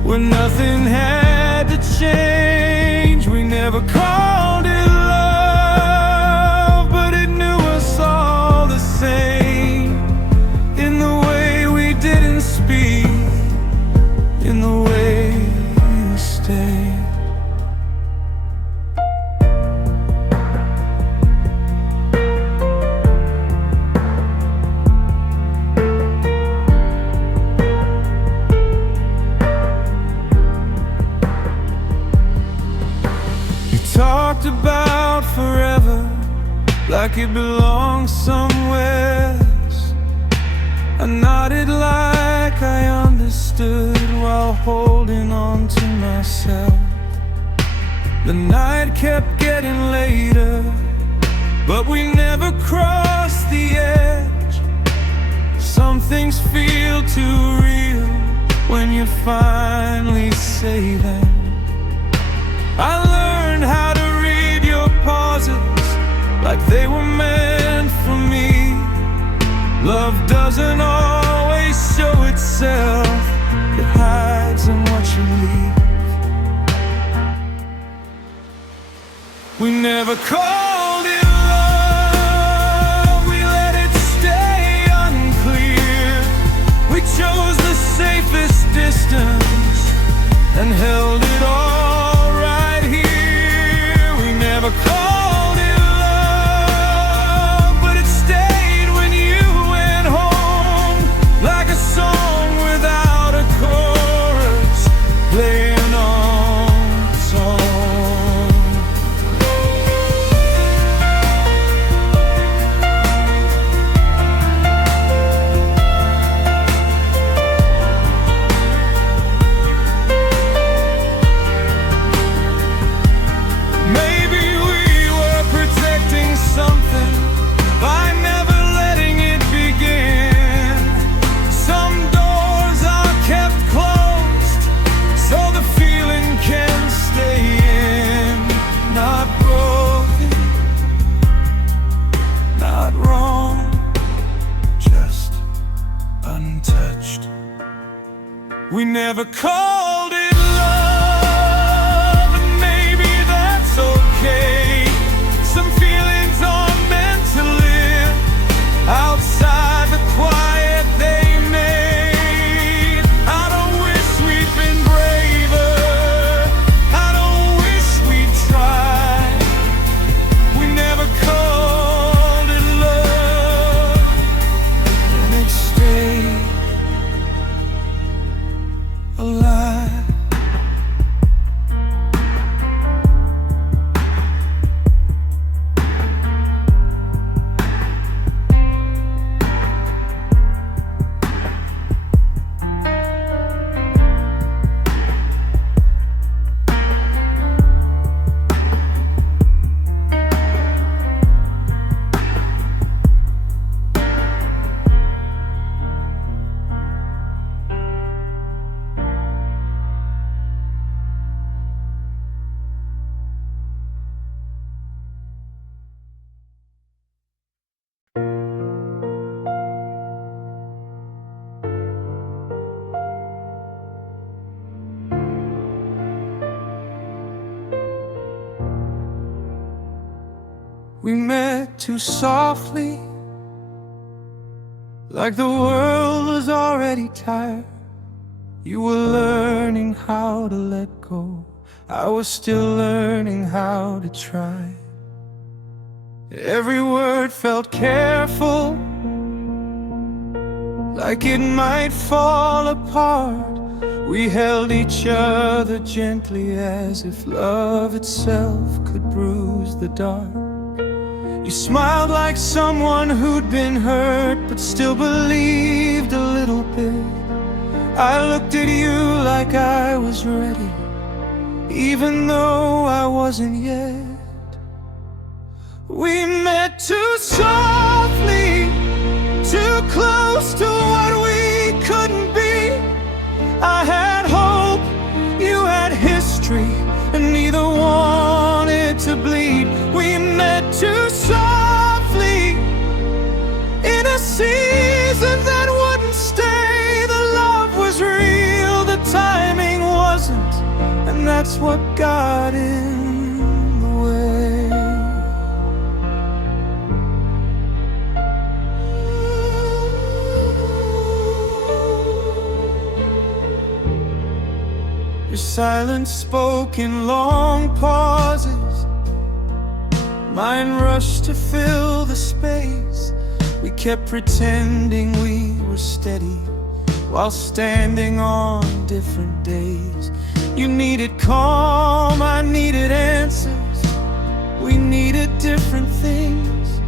where nothing had to change. We never called it love, but it knew us all the same, in the way we didn't speak, in the way you stayed. Talked about forever like it belongs somewhere else. I nodded like I understood while holding on to myself. The night kept getting later, but we never crossed the edge. Some things feel too real when you finally say them. I learned how to read your pauses like they were meant for me. Love doesn't always show itself, it hides in what you leave. We never called it love, we let it stay unclear. We chose the safest distance and held it all right here. We never called it love, but it stayed when you went home, like a song without a chorus playing on its own. Maybe we were protecting something by never letting it begin. Some doors are kept closed so the feeling can stay in. Not broken, not wrong, just untouched. We never called it love, and maybe that's okay. Some feelings are meant to live outside the quiet they made. I don't wish we'd been braver, I don't wish we'd tried. We never called it love, and it stayed alive. We met too softly, like the world was already tired. You were learning how to let go I was still learning how to try. Every word felt careful, like it might fall apart. We held each other gently, as if love itself could bruise the dark. You smiled like someone who'd been hurt, but still believed a little bit. I looked at you like I was ready, even though I wasn't yet. We met too softly, too close to what we couldn't be. I had hope, you had history, and neither wanted to bleed. We met too softly, in a season that wouldn't stay. The love was real, the timing wasn't, and that's what got in the way. Your silence spoke in long pauses, mine rushed to fill the space. We kept pretending we were steady, while standing on different days. You needed calm, I needed answers. We needed different things.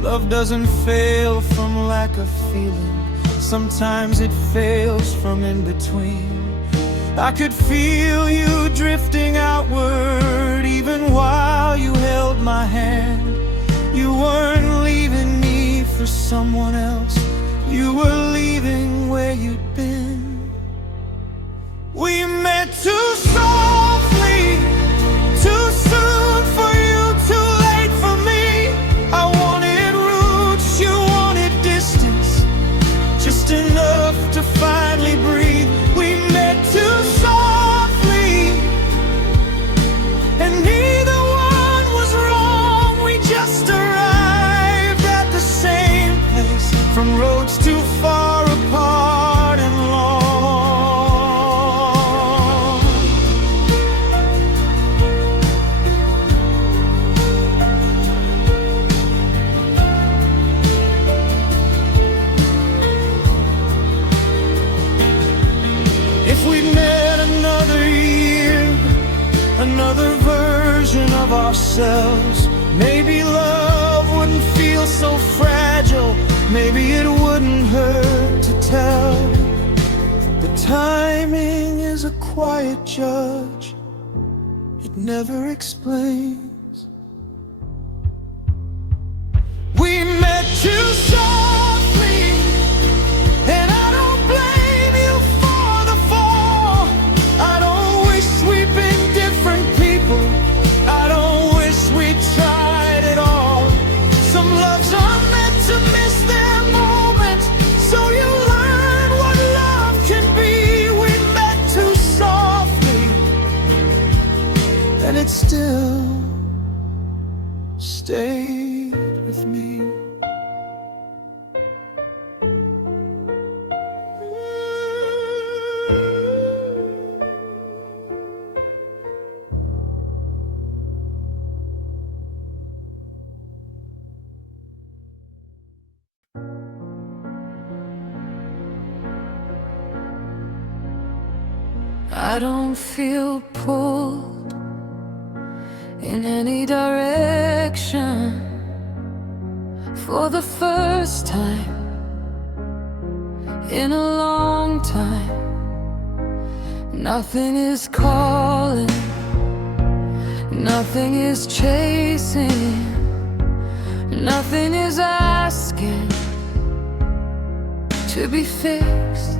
Love doesn't fail from lack of feeling, sometimes it fails from in between. I could feel you drifting outward, even while you held my hand. You weren't leaving me for someone else, you were leaving where you'd been. We met too softly, too soon for you, too late for me. I wanted roots, you wanted distance, just enough to finally breathe. We met too softly, and neither one was wrong. We just arrived at the same place, from roads too far apart and long. If we'd met another year, another version of ourselves, maybe love wouldn't feel so fragile, maybe it wouldn't hurt to tell. But timing is a quiet judge, it never explains. We met too softly, and I don't blame you for the fall. I don't wish we'd been different people, I don't wish we tried it all. Some loves are meant to miss their moment, so you learn what love can be. We met too softly, and it still stayed with me. I don't feel pulled in any direction. For the first time in a long time, nothing is calling, nothing is chasing, nothing is asking to be fixed.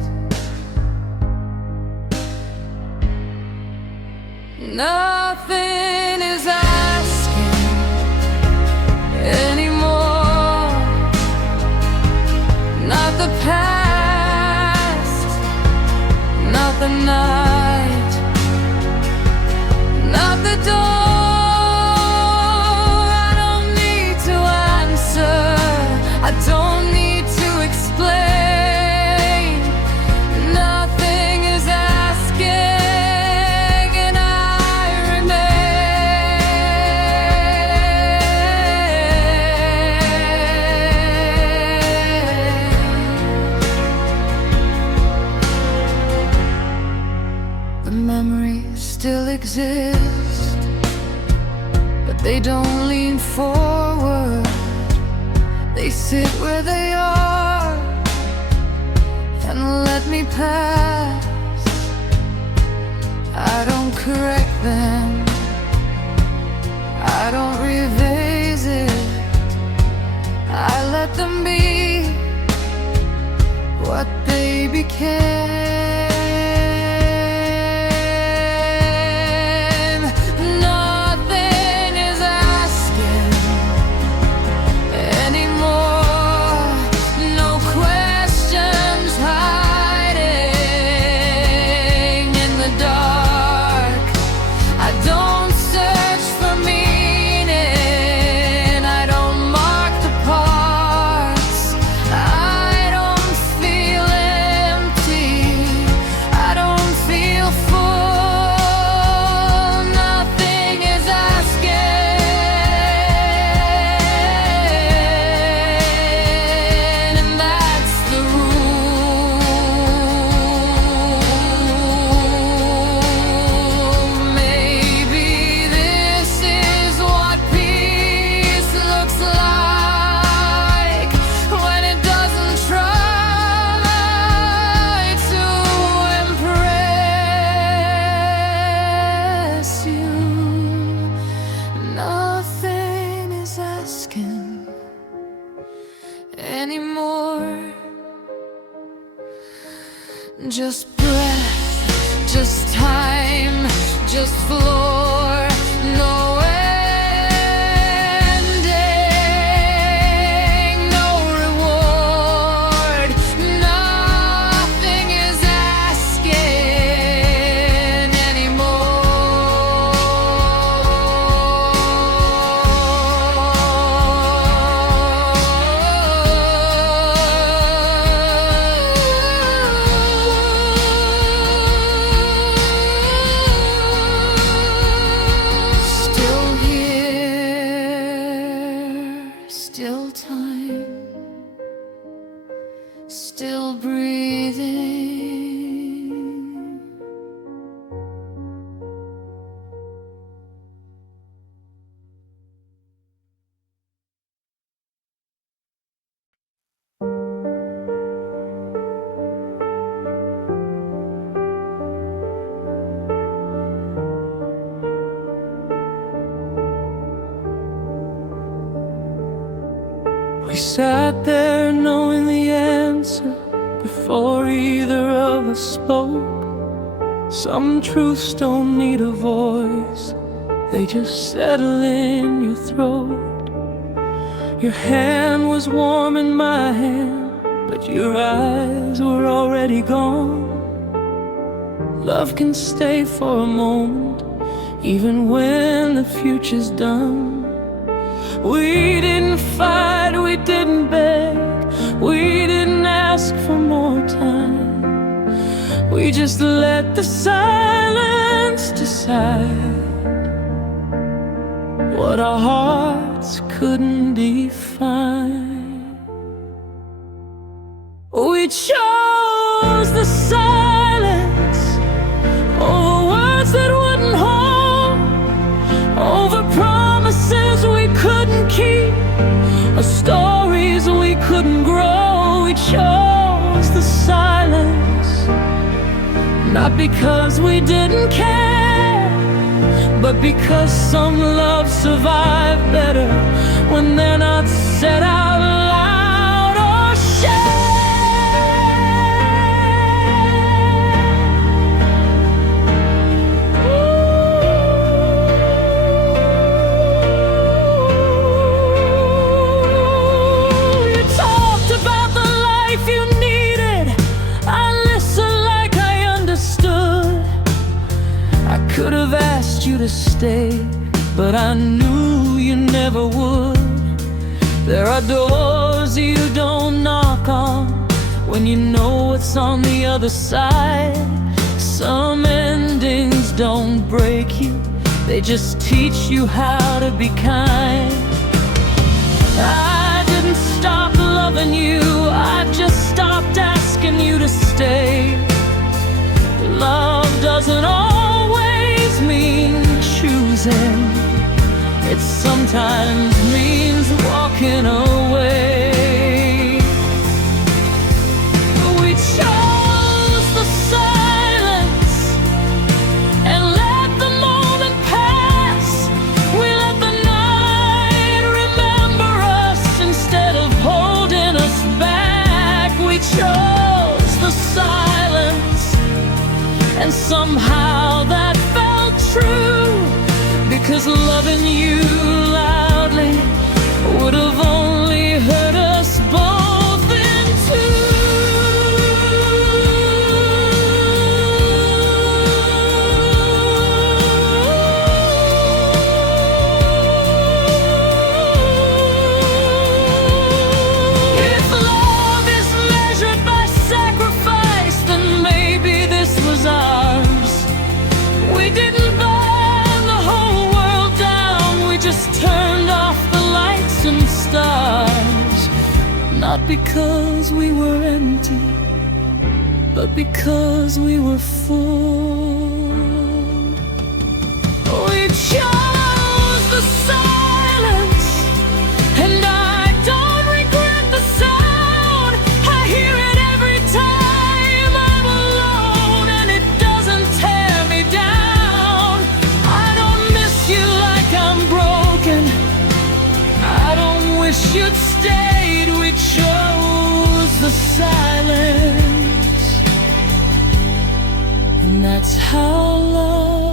Nothing is asking anymore. Not the past, not the night, not the door. I don't need to answer, I don't need to explain. Nothing is asking, and I The memories still exist, but they don't lean forward. They sit where they are and let me pass. I don't correct them, I don't revisit. I let them be what they became. Nothing is asking anymore, no questions hiding in the dark. I don't search for meaning, I don't mark the parts. I don't feel empty, I don't feel full. Nothing is asking, and that's the rule. Maybe this is what peace looks like, when it doesn't try to impress you. Nothing is asking anymore. Just breath, just time, just floor. No ending, no reward. Nothing is asking Still here, still time, still breathing. We sat there knowing the answer before either of us spoke. Some truths don't need a voice, they just settle in your throat. Your hand was warm in my hand, but your eyes were already gone. Love can stay for a moment, even when the future's done. We didn't fight, we didn't beg, we didn't ask for more time. We just let the silence decide what our hearts couldn't define. We chose the silence over words that wouldn't hold, over promises we couldn't keep, or stories we couldn't grow. We chose the silence, not because we didn't care, but because some love survive better when they're not said out loud or shared. You talked about the life you needed, I listened like I understood. I could have asked you to stay, but I knew you never would. There are doors you don't knock on when you know what's on the other side. Some endings don't break you, they just teach you how to be kind. I didn't stop loving you, I just stopped asking you to stay. love doesn't always mean choosing. It sometimes means walking away. We chose the silence and let the moment pass. We let the night remember us instead of holding us back. We chose the silence, and somehow that felt true, because loving you loudly would have only hurt us both in two. If love is measured by sacrifice, then maybe this was ours. We didn't burn the whole world down, we just turned off the lights and stars. Not because we were empty, but because we were full. We chose the silence, and I don't regret the sound. I hear it every time I'm alone, and it doesn't tear me down. I don't miss you like I'm broken, I don't wish you'd stayed. We chose the silence, and that's how love